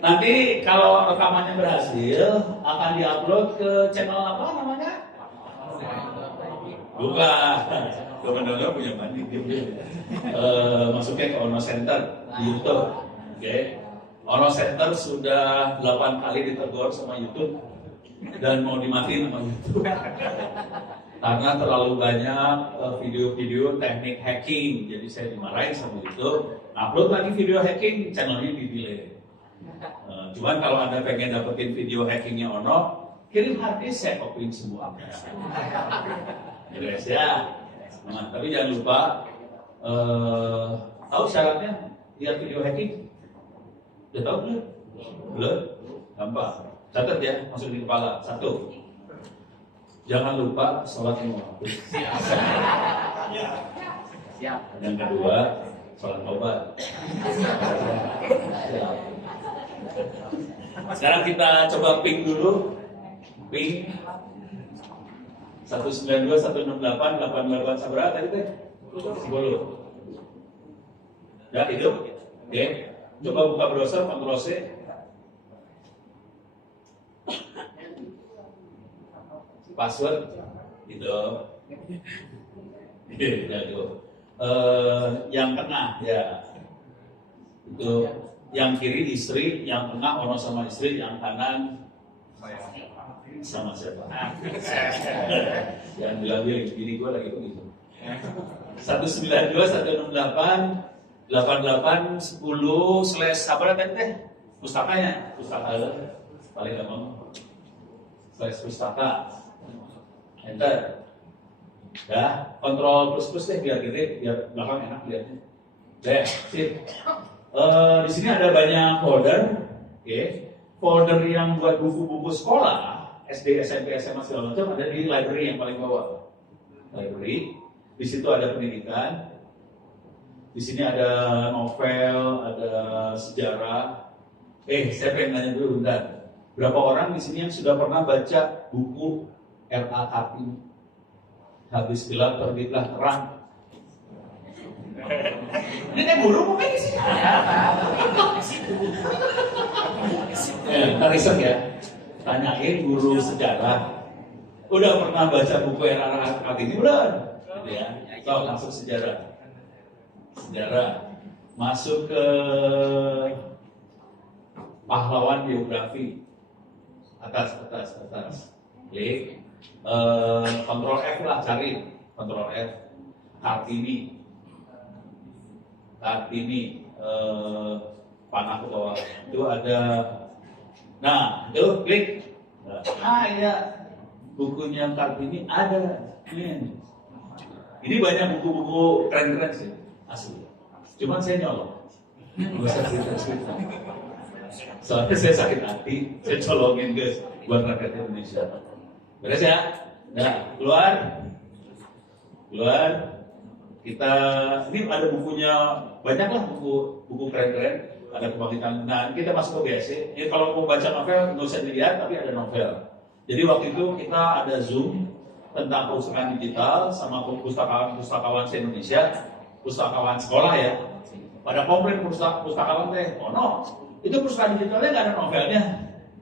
nanti kalau rekamannya berhasil akan diupload ke channel apa namanya? Bukan. Teman-teman punya banding dia. Masuknya ke Ono Center di YouTube. Oke. Ono Center sudah 8 kali ditegur sama YouTube dan mau dimatiin sama YouTube. Karena terlalu banyak video-video teknik hacking. Jadi saya dimarahin sama YouTube. Upload lagi video hacking, channelnya di-delete. Cuman kalau Anda pengen dapetin video hackingnya Ono, kirim harddisk saya copyin semua. Jelas ya. Nah, tapi jangan lupa Tahu syaratnya lihat video hacking? Udah tahu belum? Belum? Gampang. Catat ya, masuk di kepala. 1. Jangan lupa sholat 5 waktu. Siap. Yang kedua, sholat taubat. Sekarang kita coba ping dulu. Ping 192, 168, 888 seberapa tadi teh? 10. Ya itu. Oke. Coba buka browser, Ctrl C. Password gitu. Ya itu. Yang tengah ya. Itu yang kiri istri, yang tengah ono sama istri, yang kanan sama siapa? Yang bilang-bilang, jadi gue lagi begitu. 192, 168, 88, 10 slash apa tadi teh? Pustakanya, pustaka paling gampang. Slash pustaka. Enter. Ya, kontrol plus deh biar gede, biar belakang enak lihatnya. Deh, sip. Di sini ada banyak folder, oke. Folder yang buat buku-buku sekolah, SD, SMP, SMA segala macam ada di library yang paling bawah. Library. Di situ ada pendidikan. Di sini ada novel, ada sejarah. Saya pengen nanya dulu bentar. Berapa orang di sini yang sudah pernah baca buku R.A. Kartini? Habis gelap terbitlah terang. Ini kan guru bukan di sini. Kita riset ya. Tanyain guru sejarah. Udah pernah baca buku R.A. Kartini belum? Gitu ya. So, masuk sejarah. Sejarah. Masuk ke pahlawan biografi. Atas. Klik. Kontrol F lah, cari. Kontrol F. Kartini. Panah ke bawah. Itu ada. Nah, itu klik. Ya. Bukunya Kartini ada. Ini banyak buku-buku keren-keren sih, asli. Cuman saya nyolong. Gak usah cerita-cerita. Soalnya saya sakit hati, saya colongin guys buat rakyat Indonesia. Beres ya? Nah, keluar. Kita ini ada bukunya banyak lah, buku keren-keren. Ada kebangkitan. Nah, kita masuk ke BSC. Ini kalau mau baca novel nggak usah dilihat, tapi ada novel. Jadi waktu itu kita ada Zoom tentang perpustakaan digital sama pustakawan se-Indonesia, pustakawan sekolah ya. Pada komplain pustakawan teh, itu perpustakaan digitalnya nggak ada novelnya.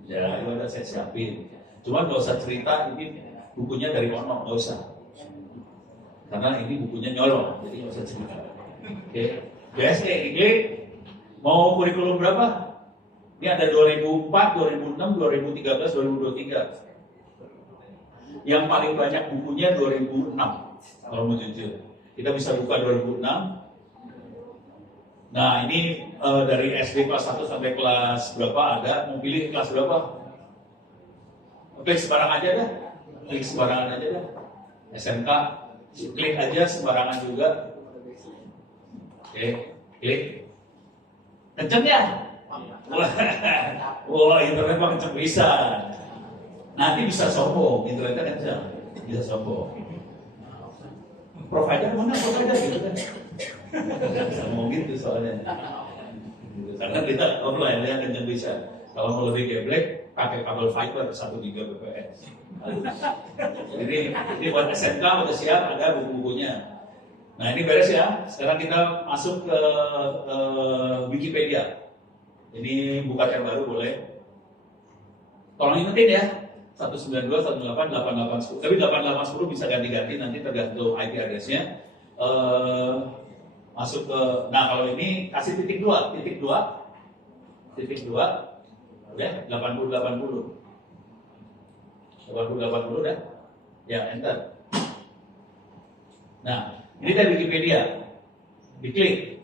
Ya, itu ada saya siapin. Cuman nggak usah cerita ini bukunya dari mana, nggak usah. Karena ini bukunya nyolong, jadi nggak usah cerita. Oke, BSE ini mau kurikulum berapa? Ini ada 2004, 2006, 2013, 2023. Yang paling banyak bukunya 2006, kalau mau jujur. Kita bisa buka 2006. Nah, ini dari SD kelas 1 sampai kelas berapa ada, mau pilih kelas berapa? Klik sembarangan aja dah. Klik sembarangan aja dah. SMK, klik aja sembarangan juga. Oke, klik. Kenceng ya? Wah, internet mah kenceng bisa. Nanti bisa sombong, internetnya kencang, bisa sombong. Provider mana provider gitu kan? Bisa ngomong gitu soalnya. Karena kita offline ya kencang bisa. Kalau mau lebih geblek, pakai kabel fiber 1 Gbps. Ini buat SMK udah siap, ada buku-bukunya. Nah ini beres ya. Sekarang kita masuk ke Wikipedia. Ini buka tab baru boleh. Tolong ingetin ya. 192, 168, 88, 10. Tapi 88, 10 bisa ganti-ganti nanti tergantung IP address-nya. Masuk ke, nah kalau ini kasih titik 2, udah 80, 80 dah. Ya, enter. Nah, ini dari Wikipedia. Diklik.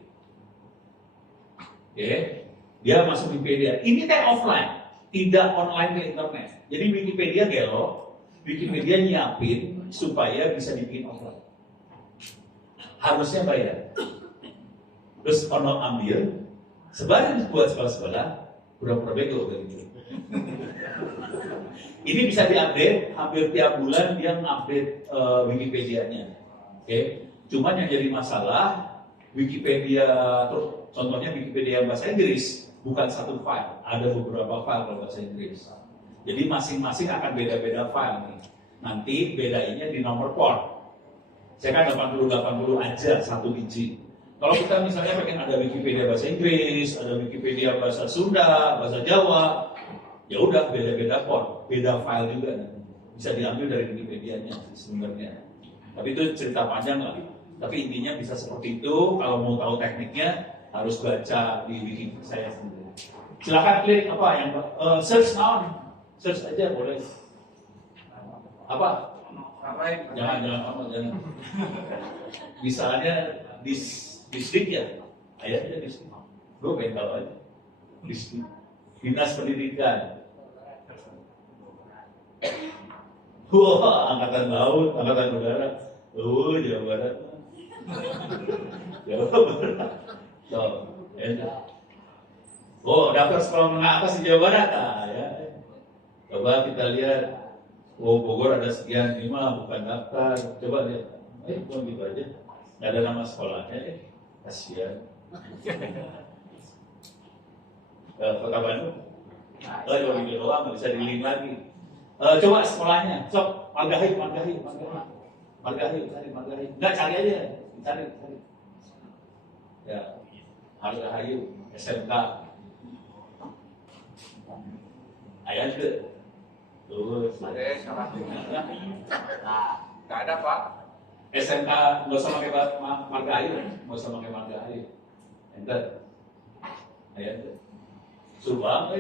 Oke. Dia masuk Wikipedia. Ini teh offline, tidak online ke internet. Jadi Wikipedia gelo, Wikipedia nyiapin supaya bisa dibikin offline. Harusnya bayar. terus ono ambil, sebarin buat sekolah-sekolah, pura-pura bego gitu. Ini bisa diupdate hampir tiap bulan dia ngupdate Wikipedia-nya. Oke. Cuman yang jadi masalah Wikipedia, contohnya Wikipedia bahasa Inggris bukan satu file, ada beberapa file kalau bahasa Inggris. Jadi masing-masing akan beda-beda file nih. Nanti bedainnya di nomor port. Saya kan 80 aja satu biji. Kalau kita misalnya pengen ada Wikipedia bahasa Inggris, ada Wikipedia bahasa Sunda, bahasa Jawa, ya udah beda-beda port, beda file juga nanti. Bisa diambil dari Wikipedia-nya sebenarnya. Tapi itu cerita panjang lah. Tapi intinya bisa seperti itu. Kalau mau tahu tekniknya harus baca di wiki saya sendiri. Silakan klik apa yang search now, search aja boleh. Apa? Jangan. Misalnya distrik ya, ayatnya distrik. Gue pengen tahu aja. Distrik. Dinas Pendidikan. Wah, angkatan laut, angkatan udara. Oh, Jawa Barat. Jawa Barat. So, daftar sekolah menengah atas di Jawa Barat. Nah, ya. Coba kita lihat. Oh, Bogor ada sekian, ini mah bukan daftar. Coba lihat. Bukan gitu aja. Nggak ada nama sekolahnya. Kasihan. Kota Bandung. Cuma gitu doang, nggak bisa di-link lagi. Coba sekolahnya, sok Margahayu. Enggak, cari aja, cari. Ya, Margahayu, SMK. Ayah juga. Tuh, salah. Nggak ada Pak. SMK nggak usah pakai Margahayu, Enter. Ayah juga. Subang,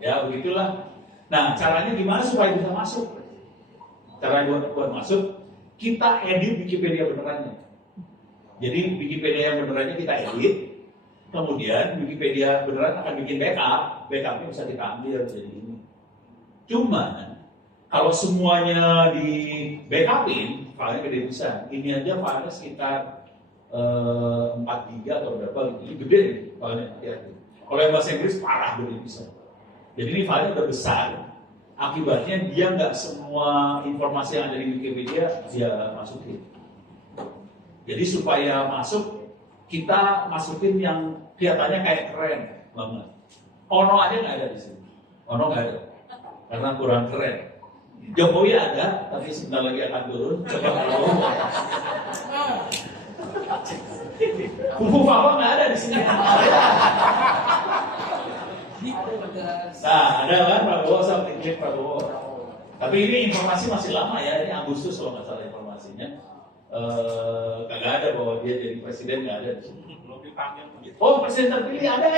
ya begitulah. Nah, caranya gimana supaya bisa masuk? Caranya buat masuk, kita edit Wikipedia benerannya. Jadi Wikipedia yang benerannya kita edit, kemudian Wikipedia beneran akan bikin backupnya bisa kita ambil jadi ini. Cuman kalau semuanya di backupin, filenya gede bisa. Ini aja filenya sekitar 4 GB atau berapa gitu. Ini gede nih filenya, hati-hati. Kalau yang bahasa Inggris parah gede bisa. Jadi ini filenya udah besar. Akibatnya dia nggak semua informasi yang ada di Wikipedia dia masukin. Jadi supaya masuk, kita masukin yang kelihatannya kayak keren banget. Ono aja nggak ada di sini. Ono nggak ada, karena kurang keren. Jokowi ada, tapi sebentar lagi akan turun. Coba kalau Kupu Papa nggak ada di sini. Nah, ada kan Prabowo sama klik Prabowo. Tapi ini informasi masih lama ya, ini Agustus kalau nggak salah informasinya. Kagak ada bahwa dia jadi presiden, nggak ada. Belum dipanggil. Oh, presiden terpilih ada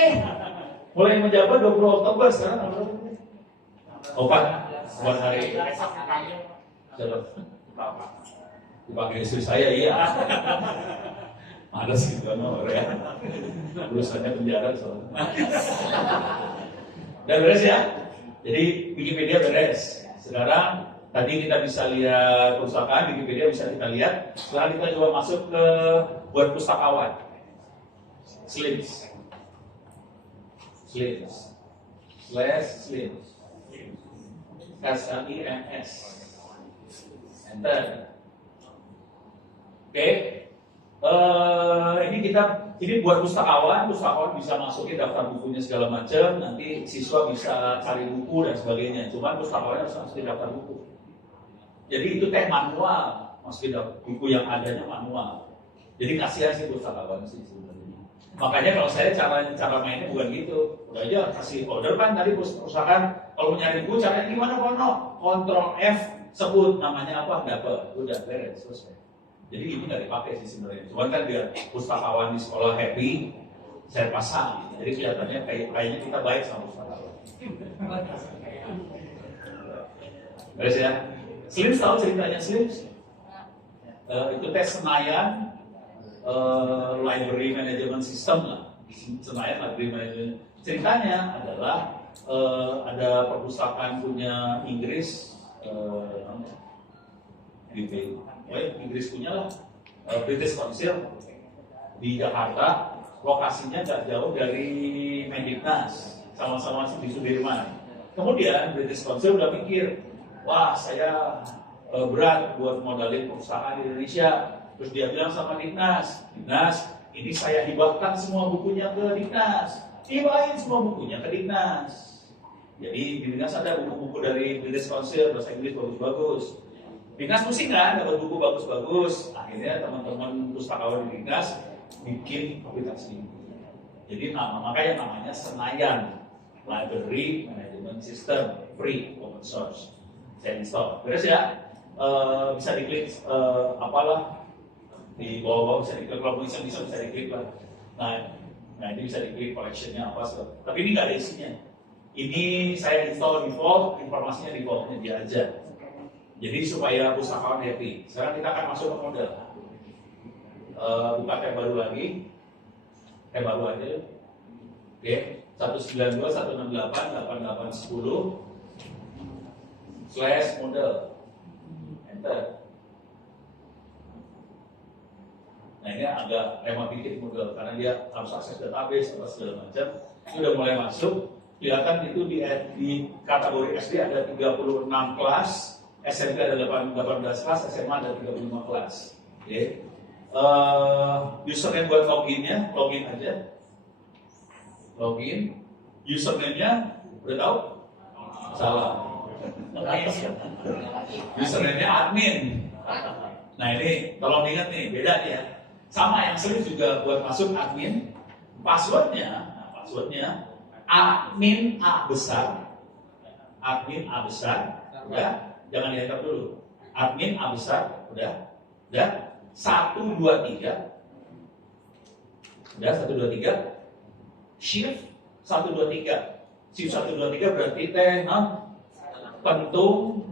mulai menjabat 20 Oktober sekarang. Opat, buat hari. Coba. Dipanggil istri saya, iya. Males gitu kan orang ya. Urusannya penjara soalnya. Udah beres ya? Jadi Wikipedia beres. Sekarang tadi kita bisa lihat perpustakaan, Wikipedia bisa kita lihat. Sekarang kita coba masuk ke buat pustakawan. Slims. SLIMS. Enter. Oke. Ini buat pustakawan bisa masukin daftar bukunya segala macam. Nanti siswa bisa cari buku dan sebagainya. Cuman pustakawan harus masukin daftar buku. Jadi itu teh manual, masukin buku yang adanya manual. Jadi kasihan sih pustakawan sih sebenarnya. Makanya kalau saya cara mainnya bukan gitu. Udah aja kasih order kan tadi perusahaan. Kalau nyari buku caranya gimana Kono? Ctrl F sebut namanya apa dapat. Udah beres selesai. Jadi ini nggak dipakai sih sebenarnya. Cuman kan biar pustakawan di sekolah happy, saya pasang. Jadi kelihatannya kayaknya kita baik sama pustakawan. Beres ya. Slims tahu ceritanya Slims? Itu tes Senayan Library Management System lah. Senayan Library Management. Ceritanya adalah ada perpustakaan punya Inggris. Inggris punya lah, British Council. di Jakarta, lokasinya nggak jauh dari Mendiknas, sama-sama di Sudirman. Kemudian British Council udah mikir, wah saya berat buat modalin perusahaan di Indonesia. Terus dia bilang sama Diknas, Diknas, ini saya hibahkan semua bukunya ke Diknas. Hibahin semua bukunya ke Diknas. Jadi di Diknas ada buku-buku dari British Council, bahasa Inggris bagus-bagus. Diknas pusing kan, dapat buku bagus-bagus. Akhirnya teman-teman pustakawan di Diknas bikin aplikasi. Jadi makanya namanya Senayan Library Management System, free, open source. Saya install. Terus ya, bisa diklik apalah di bawah-bawah, bisa diklik, kalau bisa diklik lah. Nah ini bisa diklik collectionnya apa. Tapi ini nggak ada isinya. Ini saya install default, informasinya defaultnya dia aja. Jadi supaya pustakawan happy. Sekarang kita akan masuk ke model. Buka tab baru lagi. Tab baru aja. Oke, 192.168.8810/model. Enter. Nah ini agak lemah dikit model karena dia harus akses database atau segala macam. Ini udah mulai masuk. Kelihatan itu di kategori SD ada 36 kelas, SMP ada 18 kelas, SMA ada 35 kelas. Oke. Username buat loginnya, login aja. Login. Username-nya udah tahu? Salah. Username-nya admin. Nah ini tolong ingat nih, beda nih ya. Sama yang sering juga buat masuk admin. Passwordnya admin A besar, udah, jangan di-enter dulu. Admin A besar, udah, 123, udah 123, shift 123, shift 123 berarti pentung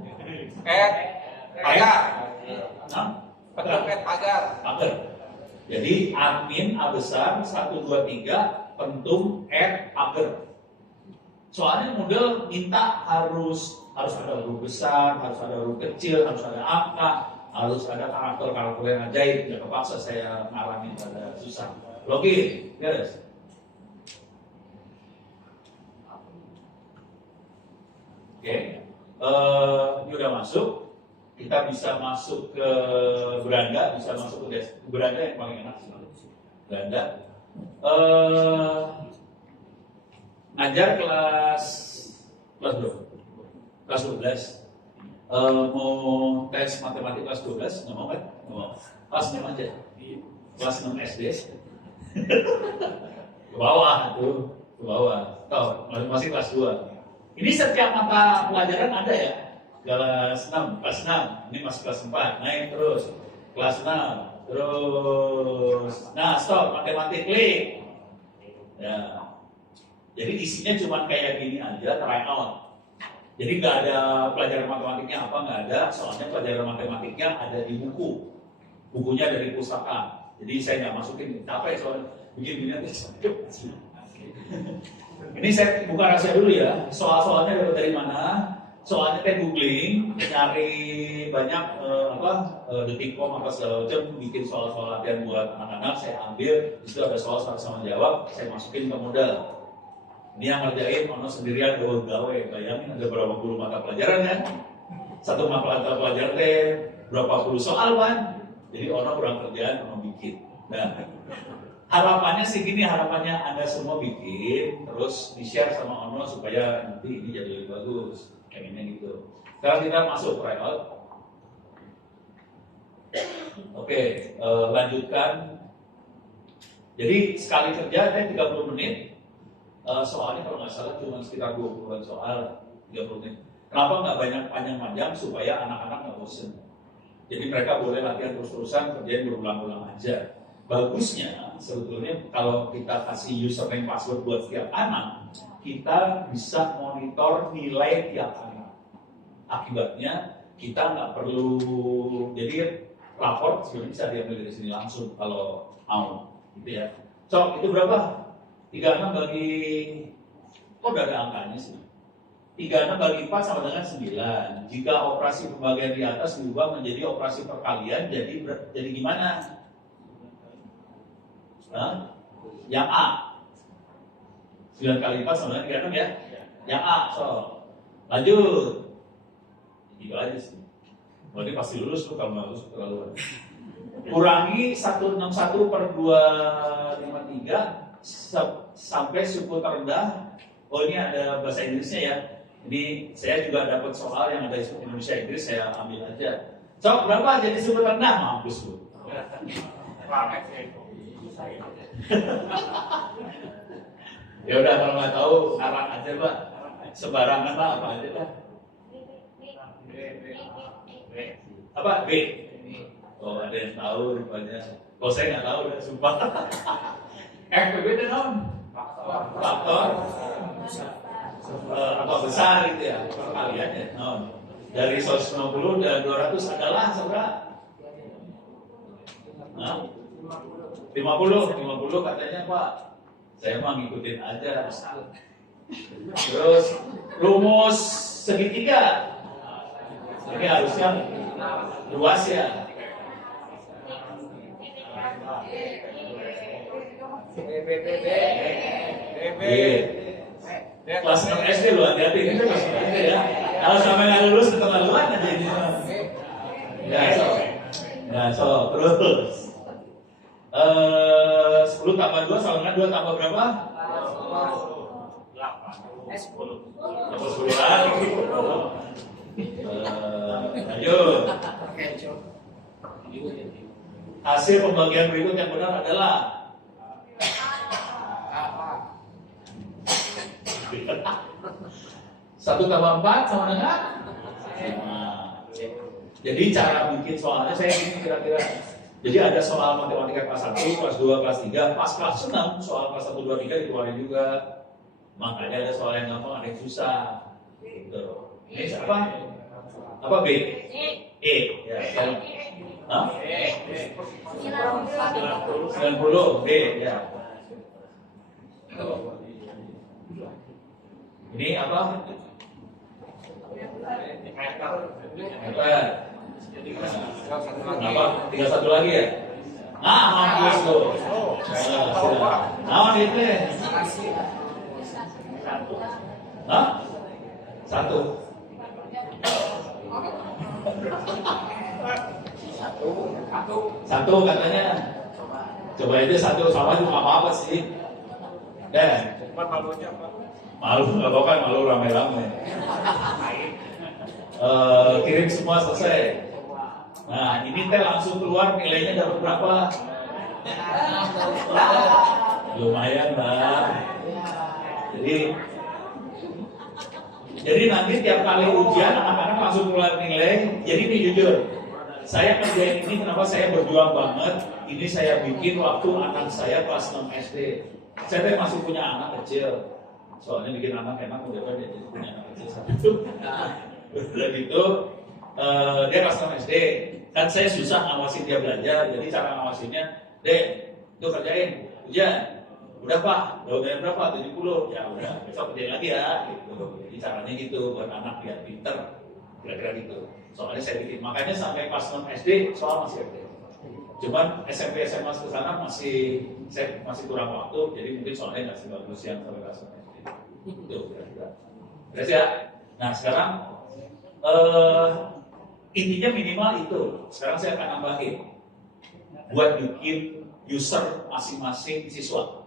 pagar. Jadi admin A besar 123 pentung pagar. Soalnya model minta harus ada huruf besar, harus ada huruf kecil, harus ada angka, harus ada karakter-karakter yang ajaib. Ya kepaksa saya ngalamin pada susah. Login, guys. Oke, ini udah masuk. Kita bisa masuk ke beranda, bisa masuk ke beranda yang paling enak sih. Beranda. Ngajar kelas berapa? Kelas 12. Mau tes matematik kelas 12, nggak mau kan? Nggak mau. Kelas 6 aja. Kelas 6 SD. Ke bawah tuh, ke bawah. Tahu, masih kelas 2. Ini setiap mata pelajaran ada ya. Kelas 6, ini masih kelas 4, naik terus. Kelas 6, terus. Nah, stop, matematik klik. Ya. Jadi isinya cuma kayak gini aja, try out. Jadi nggak ada pelajaran matematiknya apa, nggak ada. Soalnya pelajaran matematiknya ada di buku. Bukunya dari pustaka. Jadi saya nggak masukin, capek soalnya begini aja. Ini saya buka rahasia dulu ya. Soal-soalnya dapat dari mana? Soalnya saya googling, nyari banyak detikcom apa segala macam, bikin soal-soal latihan buat anak-anak. Saya ambil, itu ada soal sama jawab, saya masukin ke modal. Ini yang ngerjain Ono sendirian gawe. Bayangin ada berapa puluh mata pelajaran ya? Satu mata pelajaran berapa puluh soal kan? Jadi Ono kurang kerjaan, Ono bikin. Nah, harapannya sih gini, harapannya Anda semua bikin, terus di-share sama Ono supaya nanti ini jadi lebih bagus. Pengennya gitu. Sekarang kita masuk tryout. Oke, lanjutkan. Jadi sekali kerja ada 30 menit. Soalnya kalau nggak salah cuma sekitar 20-an soal, 30 menit. Kenapa nggak banyak panjang-panjang supaya anak-anak nggak bosen? Jadi mereka boleh latihan terus-terusan, kerjain berulang-ulang aja. Bagusnya sebetulnya kalau kita kasih username password buat setiap anak, kita bisa monitor nilai tiap anak. Akibatnya kita nggak perlu, jadi rapor sebenarnya bisa diambil dari sini langsung kalau mau, gitu ya. So itu berapa? 36 bagi, kok udah ada angkanya sih? 36 bagi 4 sama dengan 9. Jika operasi pembagian di atas diubah menjadi operasi perkalian, jadi gimana? Hah? Yang A. 9 kali 4 sama dengan 36 ya? Yang A, so. Lanjut. Gitu aja sih. Oh, ini pasti lulus tuh, kalau nggak lulus terlalu. Kurangi 161 per 253 sampai suku terendah. Oh, ini ada bahasa Inggrisnya ya. Ini saya juga dapat soal yang ada Indonesia Inggris, saya ambil aja. So, berapa jadi suku terendah? Mampus lu. Ya udah, kalau nggak tahu ngarang aja Pak, sembarangan lah apa aja lah. Apa B? Oh, ada yang tahu rupanya. Oh, saya nggak tahu, udah sumpah. FPB itu non faktor apa besar itu ya perkaliannya non. Dari 190 dan 200 adalah seberapa? Nah, 50 katanya Pak. Saya mah ngikutin aja. Terus rumus segitiga. Ini harusnya luas ya. Kelas 6 SD lu hati-hati, itu kelas 6 SD ya. Kalau sampai nggak lulus keterlaluan aja ini. Ya, so terus 10 tambah 2 sama dengan 2 tambah berapa? 10 lagi. Lanjut. Hasil pembagian berikut yang benar adalah 1 tambah 4 sama dengan 5. Jadi cara bikin soalnya saya ini kira-kira. Jadi ada soal matematika kelas 1, kelas 2, kelas 3, pas kelas 6 soal kelas 1, 2, 3 dikeluarin juga. Makanya ada soal yang gampang, ada yang susah. Gitu. Ini apa? Apa B? E. Ya, hah? 90 B ya. Ini apa? Meter. Apa? 31 lagi ya? Nah, mampus tuh. Nah, itu ya. Hah? 1. Satu katanya. Coba itu 1 sama juga nggak apa-apa sih. Dan Malunya apa? malu nggak apa-apa, malu rame-rame. Kirim semua selesai. Nah, ini teh langsung keluar nilainya dapat berapa? Lumayan lah. Jadi nanti tiap kali ujian anak-anak langsung keluar nilai. Jadi ini jujur, saya kerjain ini kenapa saya berjuang banget. Ini saya bikin waktu anak saya kelas 6 SD. Saya teh masih punya anak kecil. Soalnya bikin anak enak udah kan, jadi punya anak kecil satu. Udah gitu, dia kelas 6 SD. Kan saya susah ngawasin dia belajar. Jadi cara ngawasinnya, Dek, itu kerjain ujian. Udah Pak, udah berapa? 70. Ya udah, besok kerjain lagi ya. Gitu. Jadi caranya gitu buat anak biar pinter, kira-kira gitu. Soalnya saya bikin, makanya sampai kelas 6 SD soal masih ada. Cuman SMP SMA ke sana saya masih kurang waktu, jadi mungkin soalnya nggak sebagus yang sampai kelas 6 SD. Itu kira-kira. Beres ya. Nah sekarang intinya minimal itu. Sekarang saya akan nambahin buat bikin user masing-masing siswa.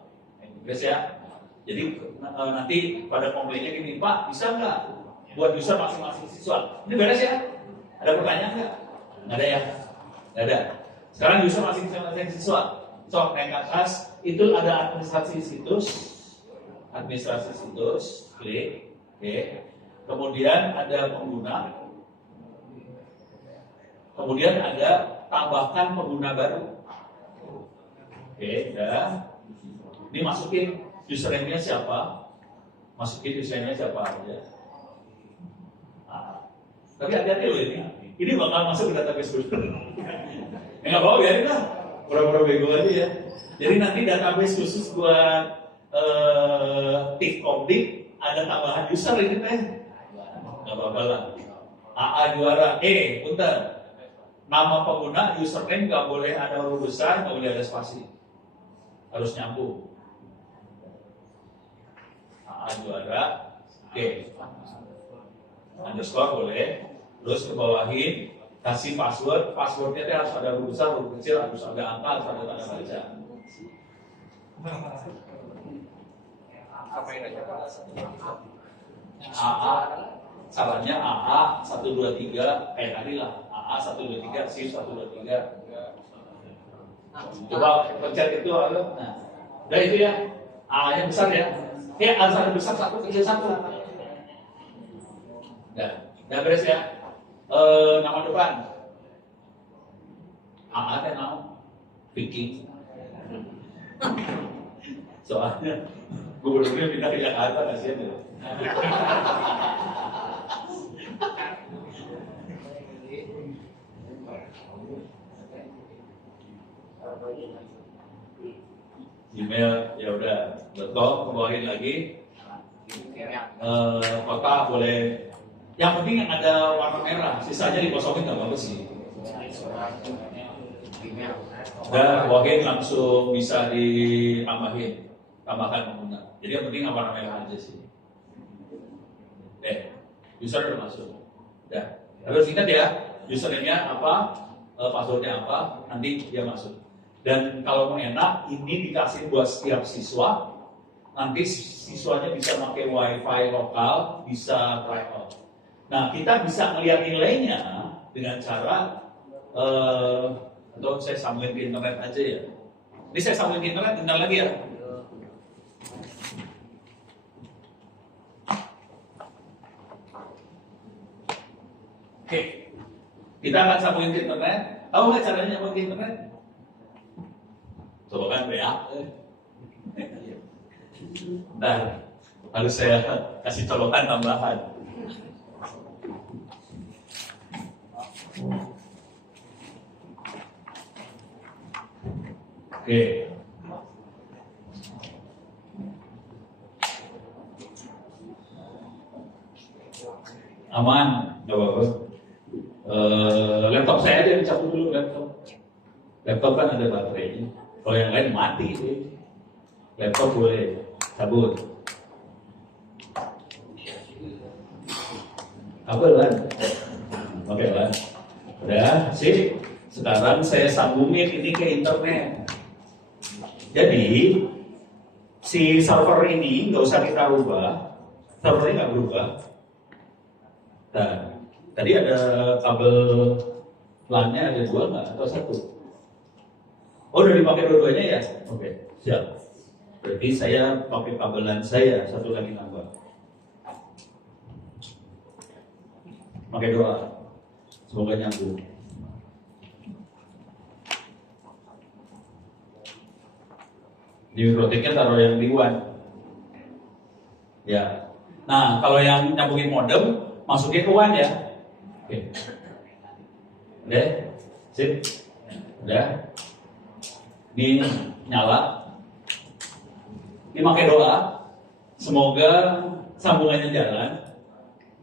Beres ya. Jadi nanti pada komplainnya gini, Pak bisa nggak buat user masing-masing siswa? Ini beres ya? Ada pertanyaan nggak? Nggak ada ya? Nggak ada. Sekarang user masing-masing siswa. So, naik ke atas itu ada administrasi situs, klik, oke. Kemudian ada pengguna. Kemudian ada tambahkan pengguna baru. Oke, udah. Ini masukin username-nya siapa? Masukin username-nya siapa aja. Nah, tapi hati-hati loh ini. Ini bakal masuk ke database dulu. Nggak apa-apa, biarin lah. Pura-pura bego aja ya. Jadi nanti database khusus buat Tikkomdik ada tambahan user ini teh. Nggak apa-apa lah. AA juara. Punten. Nama pengguna username nggak boleh ada huruf besar, nggak boleh ada spasi. harus nyambung. AA juara, oke. Underscore boleh, terus ke bawahin, kasih password, passwordnya harus ada huruf besar, huruf kecil, harus ada angka, harus ada tanda baca. Sampaikan aja Pak. AA, caranya AA 123, kayak tadi lah, AA 123, SIM 123. Coba pencet itu, ayo. Nah, udah itu ya, A nya besar ya. Harus ada besar satu, kecil satu. Udah beres ya. Nama depan. AA teh naon? Vicky. Soalnya gubernurnya pindah ke Jakarta, kasihan ya. Email ya udah, .com, kebawahin lagi. Kota boleh. Yang penting yang ada warna merah, sisanya dikosongin nggak apa-apa sih. Dan kebawahin langsung bisa tambahkan pengguna. Jadi yang penting warna merah aja sih. User udah masuk. Udah. Harus ingat ya, username-nya apa, passwordnya apa, nanti dia masuk. Dan kalau mau enak, ini dikasih buat setiap siswa. Nanti siswanya bisa pakai wifi lokal, bisa try out. Nah, kita bisa melihat nilainya dengan cara, atau saya sambungin ke internet aja ya. Ini saya sambungin ke internet, bentar lagi ya. Oke, kita akan sambungin ke internet. Tahu nggak caranya nyambung ke internet? Coba kan ya. Nah, harus saya kasih colokan tambahan. Oke. Aman, nggak apa-apa. Laptop saya aja dicabut dulu laptop. Laptop kan ada baterainya. Kalau yang lain mati sih. Laptop boleh cabut. Apa lan? Oke lan. Udah, sip. Sekarang saya sambungin ini ke internet. Jadi si server ini nggak usah kita rubah. Servernya nggak berubah. Nah, tadi ada kabel LAN-nya ada 2 nggak atau 1? Oh, udah dipakai dua-duanya ya? Oke, siap. Berarti saya pakai kabel LAN saya, satu lagi nambah. Pakai doa. Semoga nyambung. Di mikrotiknya taruh yang di WAN. Ya. Nah, kalau yang nyambungin modem, masukin ke WAN ya. Oke. Udah? Sip? Udah? Ini nyala. Ini pakai doa. Semoga sambungannya jalan.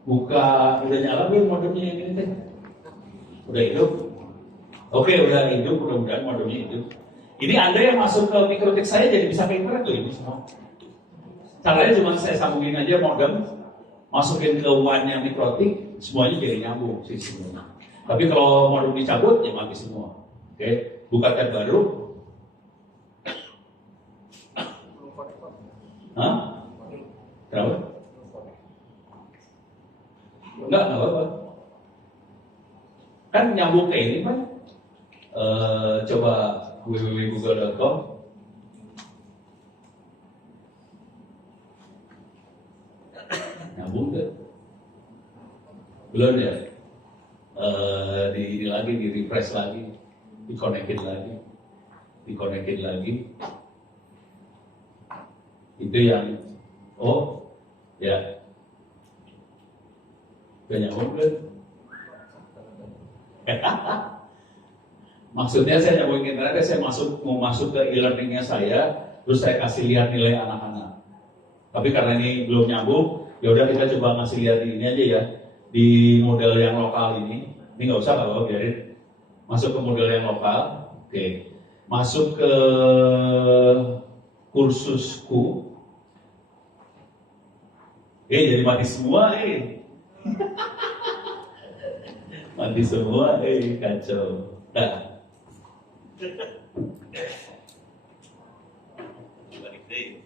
Buka, udah nyala belum modemnya yang ini teh? Udah hidup? Oke, udah hidup, mudah-mudahan modemnya hidup. Ini Anda yang masuk ke mikrotik saya jadi bisa ke internet tuh ini semua. Caranya cuma saya sambungin aja modem, masukin ke WAN-nya mikrotik, semuanya jadi nyambung sih semuanya. Tapi kalau modem dicabut, ya mati semua. Oke, buka tab baru. Hah? Kenapa? Enggak apa-apa. Kan nyambung ke ini kan? Coba www.google.com. Nyambung gak? Belum ya? Di lagi, di refresh lagi, dikonekin lagi. Itu yang, oh ya, udah nyambung kan? Maksudnya saya nyambung internet, saya mau masuk ke e-learningnya saya, terus saya kasih lihat nilai anak-anak. Tapi karena ini belum nyambung, ya udah kita coba ngasih lihat ini aja ya, di model yang lokal ini. Ini nggak usah kalau biarin masuk ke model yang lokal. Oke. masuk ke kursusku. Jadi mati semua mati semua kacau. Nah. Balik deh.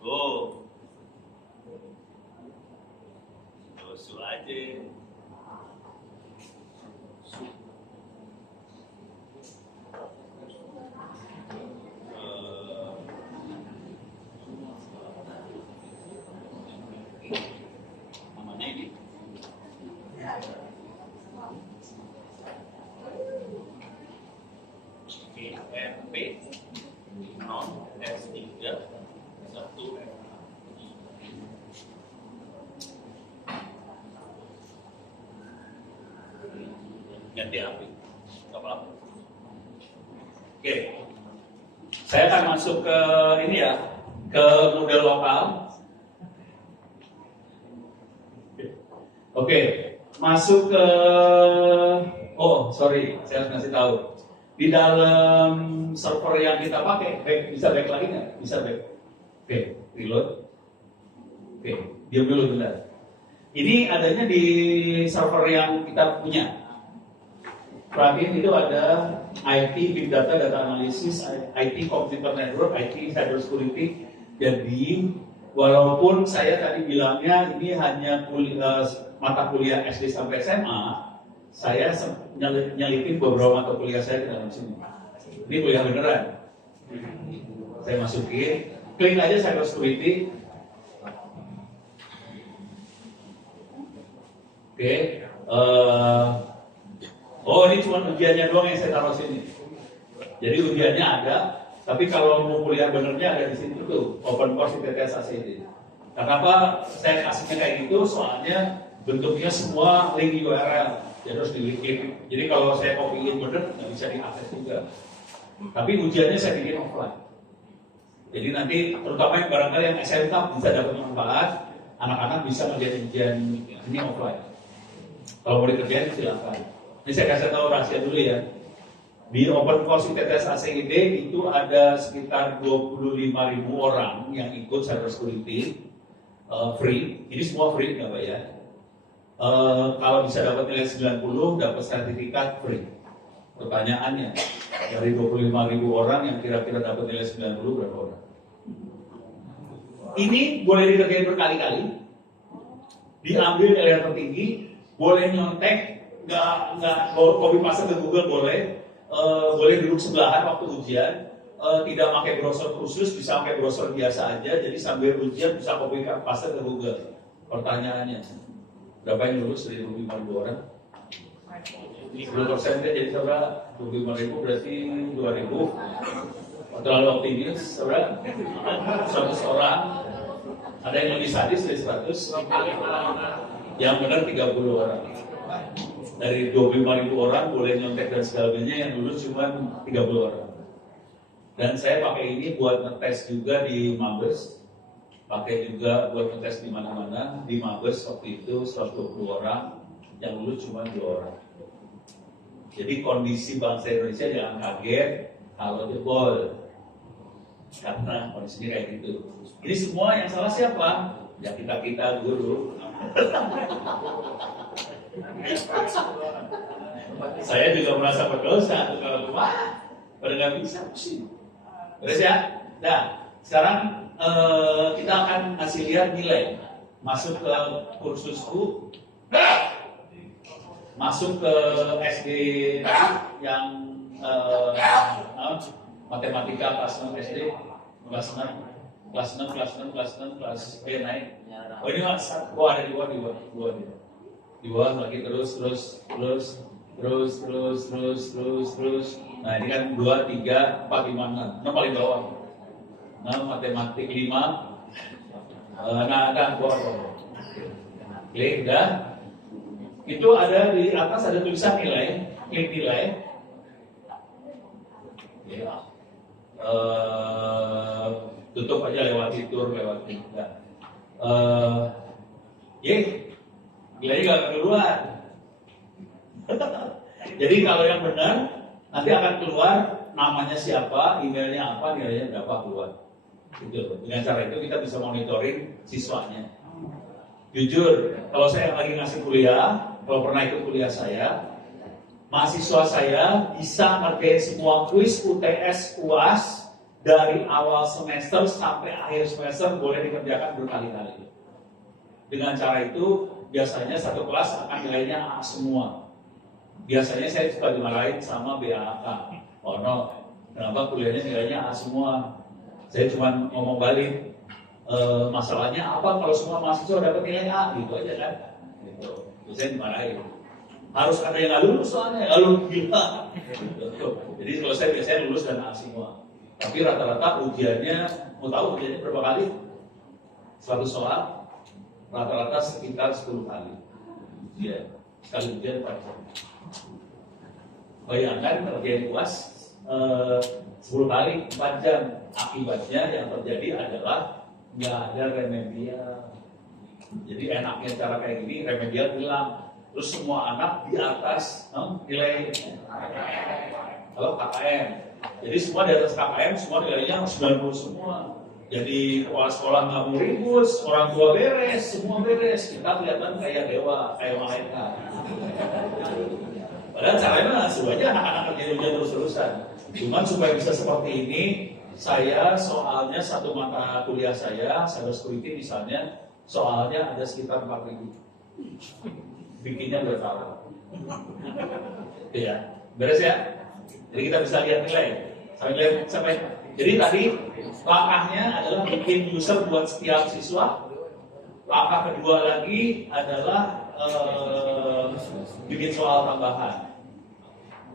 Oh. Dosu aja. Namanya ini. ERP non S3 1 ganti HP apa? Oke, saya akan masuk ke ini ya, ke model lokal. Oke, masuk ke saya harus ngasih tahu. Di dalam server yang kita pakai, bisa back lagi nggak? Bisa back. Oke, reload. Oke, diam dulu bentar. Ini adanya di server yang kita punya. Plugin itu ada IT, Big Data, Data Analysis, IT, Computer Network, IT, Cyber Security. Jadi, walaupun saya tadi bilangnya ini hanya mata kuliah SD sampai SMA, saya nyelipin beberapa mata kuliah saya ke dalam sini. Ini kuliah beneran. Saya masukin, klik aja Cyber Security. Oke. Ini cuma ujiannya doang yang saya taruh sini. Jadi ujiannya ada, tapi kalau mau kuliah benernya ada di sini tuh, open course ITTS ACD. Kenapa saya kasihnya kayak gitu? Soalnya bentuknya semua link URL. Jadi harus di-klik. Jadi kalau saya copy-in bener, nggak bisa diakses juga. Tapi ujiannya saya bikin offline. Jadi nanti terutama yang barangkali yang SMK bisa dapat manfaat, anak-anak bisa ngerjain ujian ini offline. Kalau mau dikerjain silakan. Ini saya kasih tahu rahasia dulu ya. Di Open Course ITTS ACID itu ada sekitar 25.000 orang yang ikut Cyber Security free. Ini semua free nggak bayar. Kalau bisa dapat nilai 90, dapat sertifikat free. Pertanyaannya, dari 25.000 orang yang kira-kira dapat nilai 90 berapa orang? Ini boleh dikerjain berkali-kali, diambil nilai yang tertinggi, boleh nyontek, nggak copy paste ke Google boleh duduk sebelahan waktu ujian, tidak pakai browser khusus, bisa pakai browser biasa aja, jadi sambil ujian bisa copy paste ke Google. Pertanyaannya, berapa yang lulus dari 25.000 orang? 10% jadi saudara, 25.000 berarti 2.000. Terlalu optimis, saudara. 100 orang. Ada yang lebih sadis dari 100. Yang benar 30 orang. Dari 25.000 orang boleh nyontek dan segalanya, yang lulus cuma 30 orang. Dan saya pakai ini buat ngetes juga di Mabes. Pakai juga buat ngetes di mana-mana. Di Mabes waktu itu 120 orang, yang lulus cuma 2 orang. Jadi kondisi bangsa Indonesia jangan kaget kalau jebol, karena kondisinya kayak gitu. Ini semua yang salah siapa? Ya kita guru. Saya juga merasa berdosa kalau pada nggak bisa pusing. Terus ya. Nah, sekarang kita akan ngasih lihat nilai. Masuk ke kursusku, masuk ke SD yang matematika kelas 6 SD, kelas 6 naik. Oh ini mas, ada di bawah lagi terus. Nah ini kan 2, 3, 4, 5, 6 paling bawah. 6 matematik 5. Klik dah. Itu ada di atas ada tulisan nilai, klik nilai. Ya. Tutup aja lewat fitur, lewat kita. Nilainya nggak keluar. Jadi kalau yang benar nanti akan keluar namanya siapa, emailnya apa, nilainya berapa keluar. Gitu. Dengan cara itu kita bisa monitoring siswanya. Jujur, kalau saya lagi ngasih kuliah, kalau pernah ikut kuliah saya, mahasiswa saya bisa ngerjain semua kuis UTS UAS dari awal semester sampai akhir semester, boleh dikerjakan berkali-kali. Dengan cara itu, biasanya satu kelas akan nilainya A semua. Biasanya saya suka dimarahin sama BAK. Oh no, kenapa kuliahnya nilainya A semua? Saya cuma ngomong balik, masalahnya apa kalau semua mahasiswa dapat nilai A, gitu aja kan? Gitu. Terus saya dimarahin. Harus ada yang nggak lulus soalnya, nggak lulus gila. Gitu. Jadi kalau saya biasanya lulus dan A semua. Tapi rata-rata ujiannya, mau tahu ujiannya berapa kali? 100 soal, rata-rata sekitar 10 kali. Ujian, sekali ujian 4 jam. Bayangkan ngerjain UAS 10 kali 4 jam. Akibatnya yang terjadi adalah nggak ada remedial. Jadi enaknya cara kayak gini, remedial hilang. Terus semua anak di atas nilai kalau KKM. Jadi semua di atas KKM, semua nilainya 90 semua. Jadi kepala sekolah nggak mau ribut, orang tua beres, semua beres. Kita kelihatan kayak dewa, kayak malaikat. Padahal caranya semuanya anak-anak kerja ujian terus-terusan. Cuman supaya bisa seperti ini, saya soalnya satu mata kuliah saya, cyber security misalnya, soalnya ada sekitar 4.000. Bikinnya bertahun. Iya, beres ya. Jadi kita bisa lihat nilai. Sampai. Jadi tadi langkahnya adalah bikin user buat setiap siswa. Langkah kedua lagi adalah bikin soal tambahan.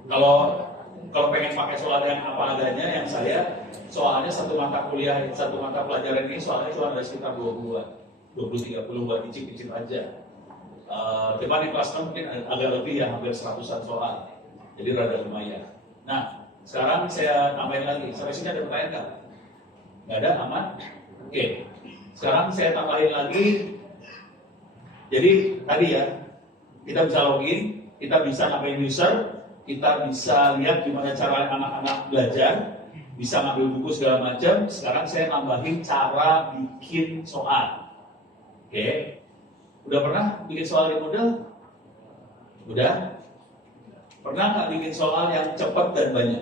Kalau pengen pakai soal yang apa adanya, yang saya soalnya satu mata kuliah, satu mata pelajaran ini soalnya cuma ada sekitar 20-30 buat dicip-dicip aja. Cuman di kelas 6 mungkin agak lebih ya, hampir 100-an soal. Jadi rada lumayan. Nah, sekarang saya tambahin lagi. Sampai sini ada pertanyaan nggak? Nggak ada, aman? Oke. Sekarang saya tambahin lagi. Jadi tadi ya, kita bisa login, kita bisa nambahin user, kita bisa lihat gimana cara anak-anak belajar, bisa ngambil buku segala macam. Sekarang saya tambahin cara bikin soal. Oke. Udah pernah bikin soal di model? Udah? Pernah nggak bikin soal yang cepat dan banyak?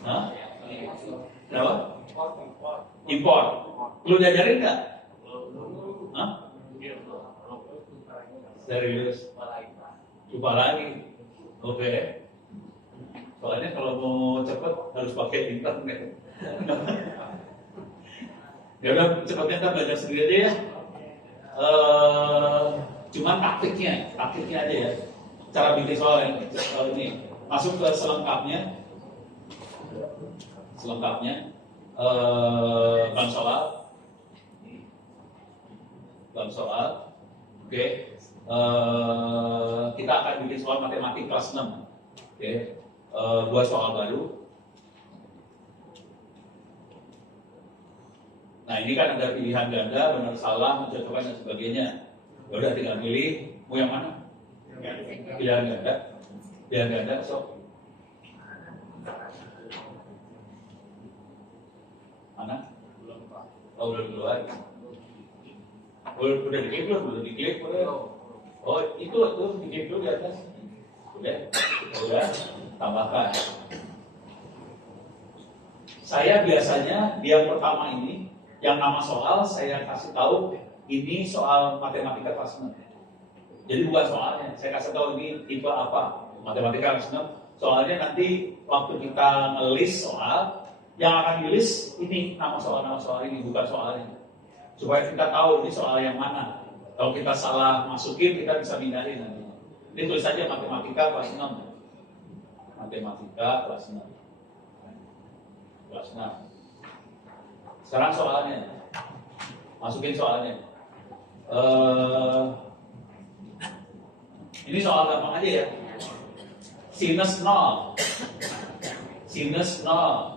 Hah? Kenapa? Import. Perlu diajarin nggak? Hah? Serius? Lupa lagi. Oke. Soalnya kalau mau cepat harus pakai internet. Ya udah, cepatnya kita belajar sendiri aja ya. Cuman taktiknya aja ya. Cara bikin soal ini. Masuk ke selengkapnya. Bang soal. Oke. Kita akan bikin soal matematik kelas 6. Oke. 2 soal baru. Nah, ini kan ada pilihan ganda, benar salah, mencocokkan dan sebagainya. Ya udah, tinggal pilih mau yang mana? Pilihan ganda, sok. Mana? Oh, belum keluar. Udah diklik belum? Belum diklik belum? Oh, itu tuh diklik dulu di atas. Udah, tambahkan. Saya biasanya di yang pertama ini, yang nama soal saya kasih tahu ini soal matematika kelas 6. Jadi bukan soalnya, saya kasih tahu ini tipe apa, matematika kelas 6. Soalnya nanti waktu kita ngelis soal, yang akan di-list ini nama soal ini, bukan soalnya. Supaya kita tahu ini soal yang mana. Kalau kita salah masukin, kita bisa pindahin nanti. Ini tulis saja matematika kelas 6. Matematika kelas 6. Kelas 6. Sekarang soalnya, masukin soalnya. Ini soal gampang aja ya. Sinus 0. Sinus 0.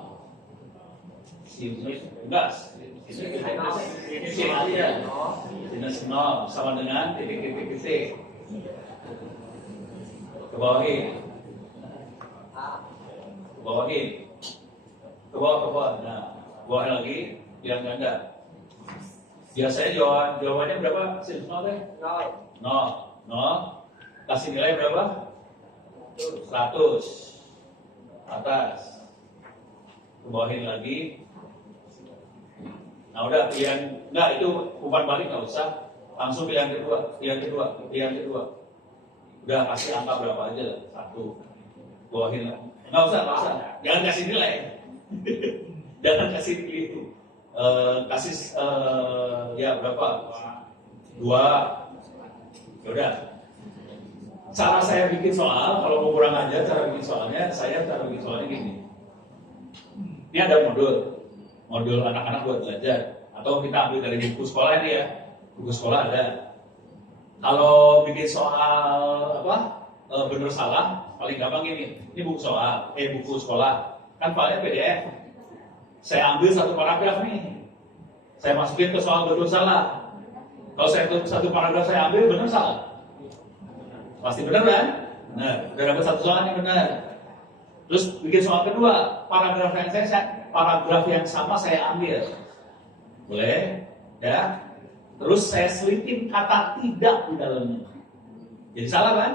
Sinus enggak. Sinus 0 sama dengan titik. Ke bawah ini. bawahin. Ke bawah. Nah, bawahin lagi, yang ganda. Biasanya jawabannya berapa? Nol deh. Nol. Kasih nilai berapa? 100. Atas. Ke bawahin lagi. Nah udah pilihan, enggak itu umpan balik nggak usah. Langsung pilihan kedua. Udah kasih angka berapa aja lah. 1. Bawahin lah. Nggak usah. Jangan kasih nilai. Jangan kasih itu. Kasih ya berapa? 2. Ya udah. Cara saya bikin soal, kalau mau kurang aja cara bikin soalnya, cara bikin soalnya gini. Ini ada modul anak-anak buat belajar, atau kita ambil dari buku sekolah ini ya. Buku sekolah ada. Kalau bikin soal bener salah, paling gampang ini. Ini buku sekolah. Kan filenya PDF. Saya ambil satu paragraf nih, saya masukin ke soal betul salah. Kalau satu paragraf saya ambil benar salah, pasti benar kan? Nah, udah dapat satu soal yang benar. Terus bikin soal kedua, paragraf yang sama saya ambil, boleh? Ya. Terus saya selipin kata tidak di dalamnya. Jadi salah kan?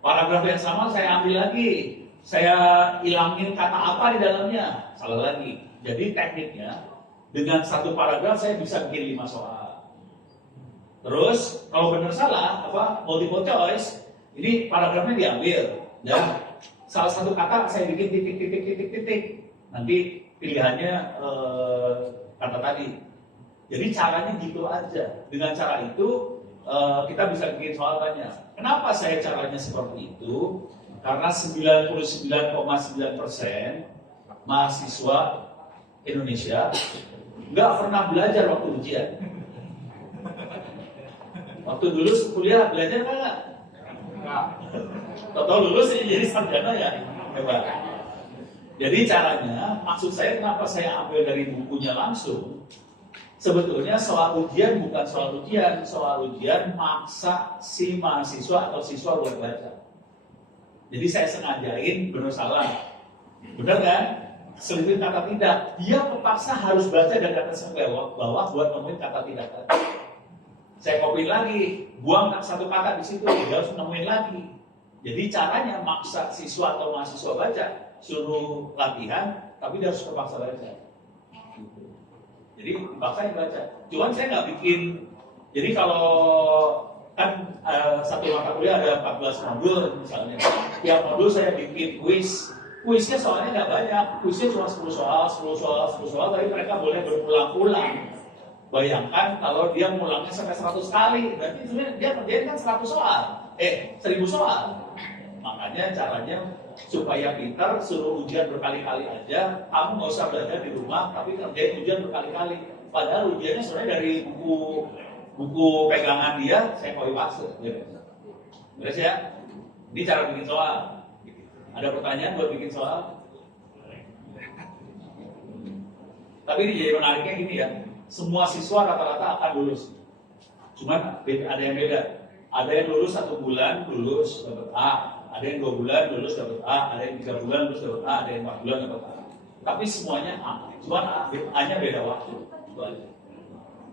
Paragraf yang sama saya ambil lagi, saya ilangin kata apa di dalamnya, salah lagi. Jadi tekniknya dengan satu paragraf saya bisa bikin 5 soal. Terus kalau benar salah multiple choice, ini paragrafnya diambil dan salah satu kata saya bikin titik. Nanti pilihannya kata tadi. Jadi caranya gitu aja. Dengan cara itu kita bisa bikin soal banyak. Kenapa saya caranya seperti itu? Karena 99,9% mahasiswa Indonesia nggak pernah belajar waktu ujian. Waktu dulu kuliah belajar nggak? Total lulus jadi sarjana ya, hebat. Jadi caranya, maksud saya kenapa saya ambil dari bukunya langsung? Sebetulnya soal ujian bukan soal ujian maksa si mahasiswa atau siswa buat baca. Jadi saya sengajain benar salah, benar kan? Selipin kata tidak, dia terpaksa harus baca dan kata sampai bawah buat nemuin kata tidak tadi. Saya copy lagi, buang satu kata di situ, dia harus nemuin lagi. Jadi caranya maksa siswa atau mahasiswa baca, suruh latihan, tapi dia harus terpaksa baca. Jadi dipaksain baca. Cuman saya nggak bikin. Jadi kalau kan satu mata kuliah ada 14 modul misalnya, tiap modul saya bikin kuis. Kuisnya soalnya nggak banyak, kuisnya cuma 10 soal, tapi mereka boleh berulang-ulang. Bayangkan kalau dia mulangnya sampai 100 kali, berarti sebenarnya dia kerjain kan 100 soal, 1000 soal. Makanya caranya supaya pintar, suruh ujian berkali-kali aja, kamu nggak usah belajar di rumah, tapi kerjain ujian berkali-kali. Padahal ujiannya sebenarnya dari buku pegangan dia, saya copy paste. Beres ya? Ini cara bikin soal. Ada pertanyaan buat bikin soal? Tapi ini jadi menariknya gini ya, semua siswa rata-rata akan lulus. Cuman ada yang beda. Ada yang lulus 1 bulan, lulus dapat A. Ada yang 2 bulan, lulus dapat A. Ada yang 3 bulan, lulus dapat A. Ada yang 4 bulan dapat A. Tapi semuanya A. Cuman A-nya beda waktu. Itu aja.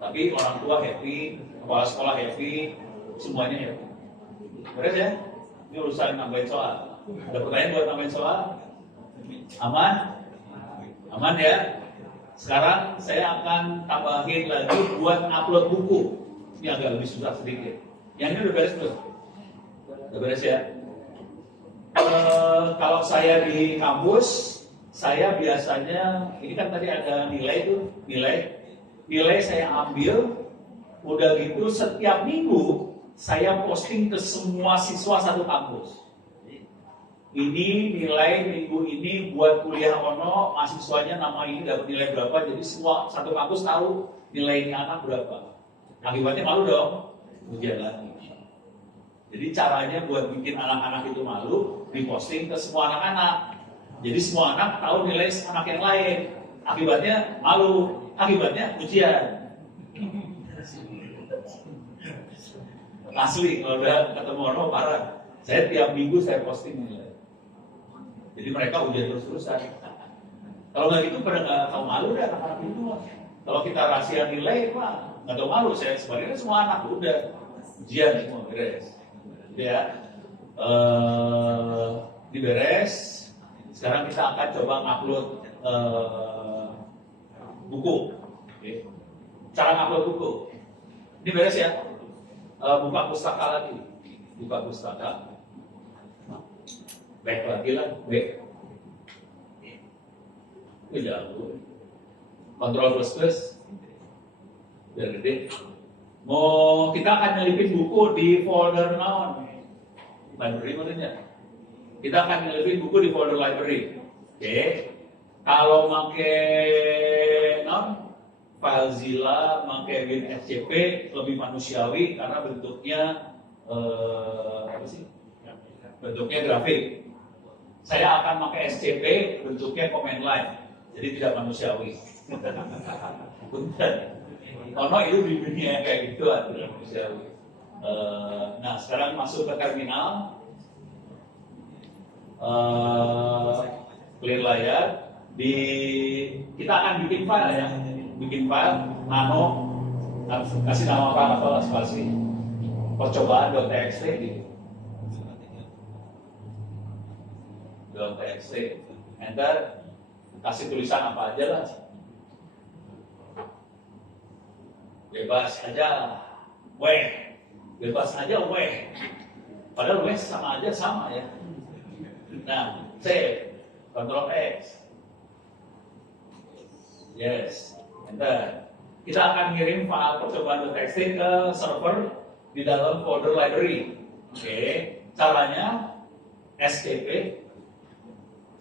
Tapi orang tua happy, kepala sekolah happy, semuanya happy. Beres ya? Ini urusan nambahin soal. Ada pertanyaan buat nambahin soal? Aman? Aman ya? Sekarang saya akan tambahin lagi buat upload buku. Ini agak lebih susah sedikit. Yang ini udah beres belum? Udah beres ya? Kalau saya di kampus, saya biasanya, ini kan tadi ada nilai tuh, nilai saya ambil, udah gitu setiap minggu saya posting ke semua siswa satu kampus. Ini nilai minggu ini buat kuliah ono, mahasiswanya nama ini dapat nilai berapa, jadi semua satu kampus tahu nilai ini anak berapa. Akibatnya malu dong, ujian lagi. Jadi caranya buat bikin anak-anak itu malu, diposting ke semua anak-anak. Jadi semua anak tahu nilai anak yang lain. Akibatnya malu, akibatnya ujian. Asli, kalau udah ketemu orang parah. Saya tiap minggu saya posting nilai. Jadi mereka ujian terus-terusan. Kalau nggak gitu pada nggak tahu malu deh anak-anak itu. Kalau kita rahasia nilai, Pak, nggak tahu malu. Saya sebenarnya semua anak udah ujian semua beres. Ya, diberes. Sekarang kita akan coba ngupload buku. Oke. Cara ngupload buku. Ini beres ya. Buka pustaka lagi. Buka pustaka. Back lagi lah. Back. Itu jago. Kontrol plus. Biar gede. Kita akan nyelipin buku di folder naon. Library maksudnya. Kita akan nyelipin buku di folder library. Oke. Kalau pakai FileZilla, pakai WinSCP lebih manusiawi karena bentuknya apa sih? Bentuknya grafik. Saya akan pakai SCP, bentuknya command line, jadi tidak manusiawi. Punten. Ono itu di dunia kayak gitu tidak manusiawi. Nah, sekarang masuk ke terminal, clear layar. Kita akan bikin file ya, bikin file nano, kasih nama file apa spasi percobaan.txt gitu. .txt, enter, kasih tulisan apa aja lah, bebas aja, bebas aja, padahal sama aja sama ya. Nah, save, Ctrl X, yes, enter. Kita akan ngirim file percobaan.txt ke server di dalam folder library. Oke, caranya SCP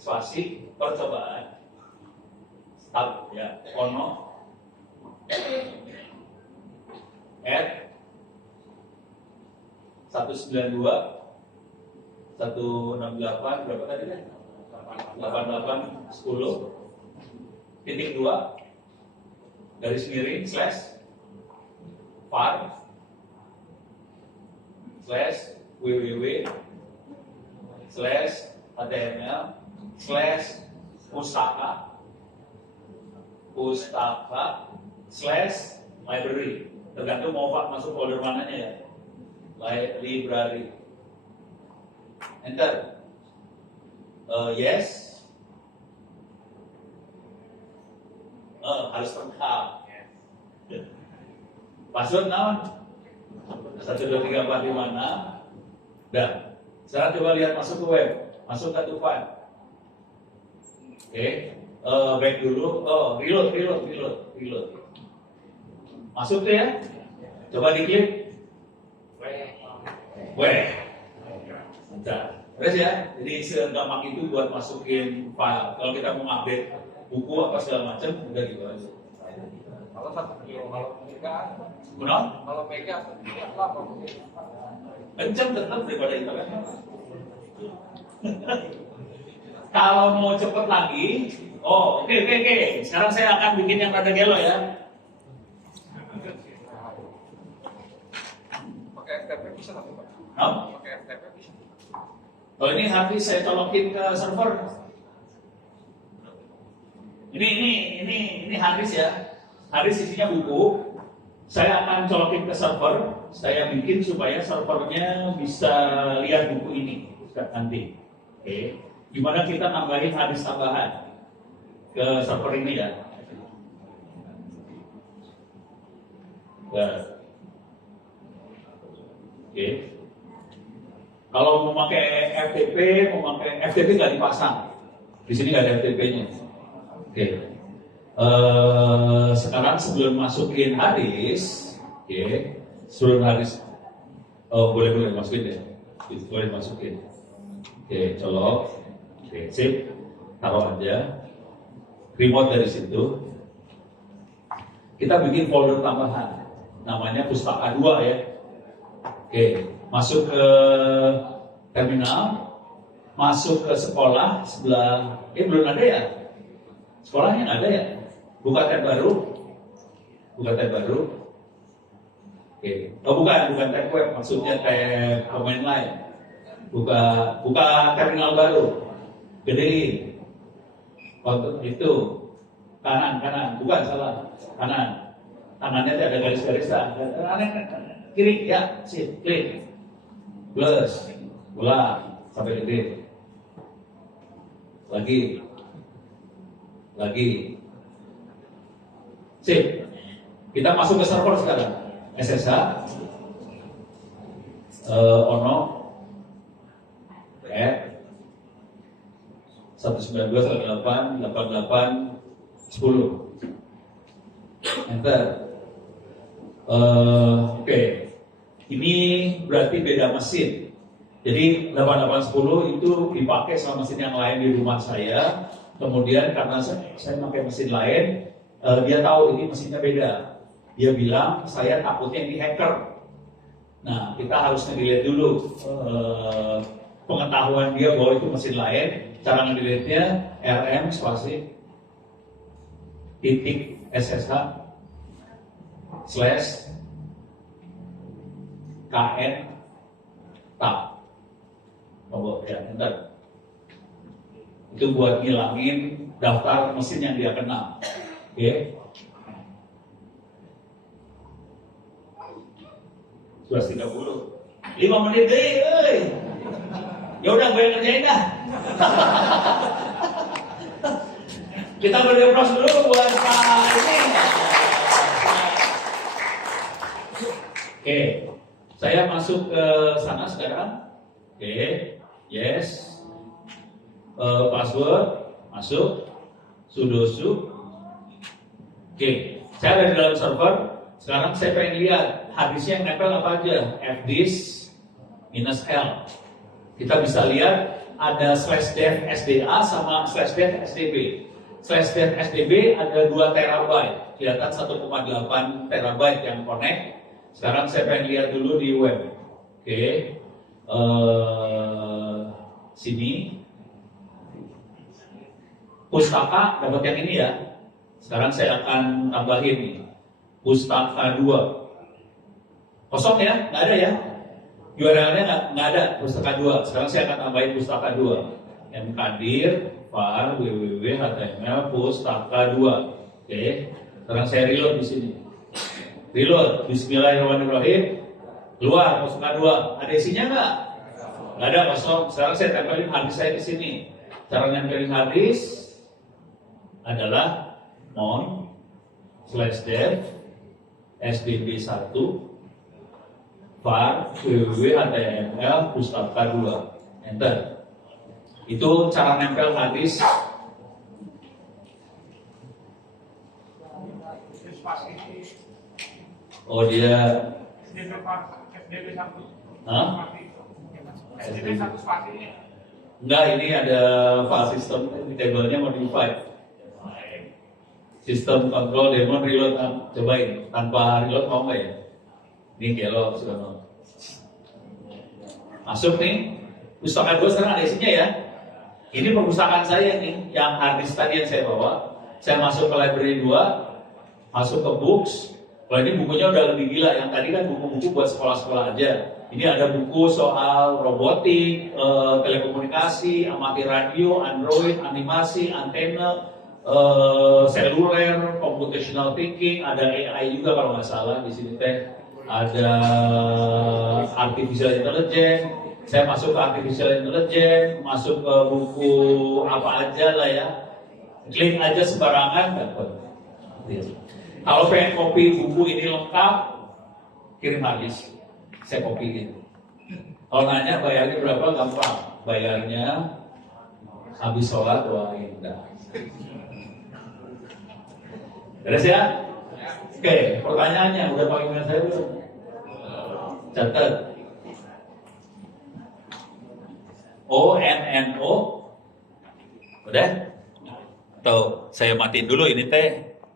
spasi percobaan tab ya ono add 192 168 berapa tadi kan 88 10 titik 2 garis miring slash var slash www slash html slash pustaka slash library, tergantung mau masuk folder mananya ya. Library, enter. Yes, harus lengkap. Password naon? 1 2 3 4 5 6. Dah. Sekarang coba lihat masuk ke web, masuk ke Tufan. Oke, back dulu. Reload. Masuk tuh ya. Coba diklik. Bentar. Terus ya. Jadi segampang itu buat masukin file. Kalau kita mau update buku apa segala macam, udah gitu aja. Kalau 1 kilo, kalau mega, kalau mega, apa? Kencang tetap daripada internet. Kalau mau cepet lagi, oke. Sekarang saya akan bikin yang rada gelo ya. Pakai FTP bisa nggak Pak? Pakai FTP bisa. Kalau ini habis saya colokin ke server. Ini harddisk ya. Harddisk isinya buku. Saya akan colokin ke server. Saya bikin supaya servernya bisa lihat buku ini nanti. Oke. Gimana kita nambahin harddisk tambahan ke server ini ya? Oke. Kalau mau pakai FTP nggak dipasang. Di sini nggak ada FTP-nya. Oke. Sekarang sebelum masukin harddisk, sebelum harddisk, boleh masukin deh. Boleh masukin. Oke, colok. Oke, sip, taruh aja. Remote dari situ. Kita bikin folder tambahan, namanya pustaka 2 ya. Oke, masuk ke terminal, masuk ke sekolah sebelah. Belum ada ya? Sekolahnya nggak ada ya? Buka tab baru. Oke, bukan tab web, maksudnya tab command line. Buka terminal baru. gedein. Waktu itu kanan, bukan salah, kanan. Tangannya ada garis-garis, kiri, ya, sip, klik, plus, ulang sampai gede. Lagi, sip. Kita masuk ke server sekarang. SSH, ono, 192.168.88.10. Enter. Oke. Ini berarti beda mesin. Jadi 8810 itu dipakai sama mesin yang lain di rumah saya. Kemudian karena saya pakai mesin lain, dia tahu ini mesinnya beda. Dia bilang saya takutnya ini hacker. Nah, kita harus ngedilete dulu pengetahuan dia bahwa itu mesin lain. Cara ngedilete-nya rm spasi titik ssh slash kn tab. Ya, enter. Itu buat ngilangin daftar mesin yang dia kenal. Oke. Sudah 30. 5 menit deh, ya udah gue yang kerjain dah. Kita berdepros dulu buat ini. Oke, saya masuk ke sana sekarang. Oke, yes. Password masuk, sudo su. Oke, saya ada di dalam server. Sekarang saya pengen lihat harddisknya yang nempel apa aja. Fdisk -L. Kita bisa lihat ada /dev SDA sama /dev SDB. /dev SDB ada 2 terabyte. Kelihatan 1,8 terabyte yang connect. Sekarang saya pengen lihat dulu di web. Oke. Sini. Pustaka dapat yang ini ya. Sekarang saya akan tambahin nih. Pustaka 2. Kosong ya? Nggak ada ya? URL-nya nggak ada, Pustaka 2. Sekarang saya akan tambahin Pustaka 2. Mkadir var www.html Pustaka 2. Oke. Sekarang saya reload di sini. Reload. Bismillahirrahmanirrahim. Keluar Pustaka 2. Ada isinya nggak? Nggak ada, kosong. Sekarang saya tempelin harddisk saya di sini. Cara nempelin harddisk adalah /dev sdb1 var www.html Pustaka 2. Enter. Itu cara nempel harddisk. Oh dia SDB1 spasinya. Enggak, ini ada file system, tabelnya modified. Sistem kontrol daemon reload, cobain tanpa reload mau nggak ya? Ini kelo sudah mau. Masuk nih, Pustaka 2 sekarang ada isinya ya. Ini perpustakaan saya nih, yang harddisk tadi yang saya bawa. Saya masuk ke library 2, masuk ke books. Kalau ini bukunya udah lebih gila, yang tadi kan buku-buku buat sekolah-sekolah aja. Ini ada buku soal robotik, telekomunikasi, amatir radio, Android, animasi, antena, seluler, computational thinking, ada AI juga kalau nggak salah di sini teh, ada artificial intelligence. Saya masuk ke artificial intelligence, masuk ke buku apa aja lah ya, klik aja sembarangan dapat. Kalau pengen copy buku ini lengkap, kirim harddisk, saya copy. Kalau nanya bayarnya berapa, gampang, bayarnya habis sholat doain dah. Beres ya? Oke, pertanyaannya udah pakai email saya belum? Catat. ONNO. Udah? Tuh, saya matiin dulu ini teh.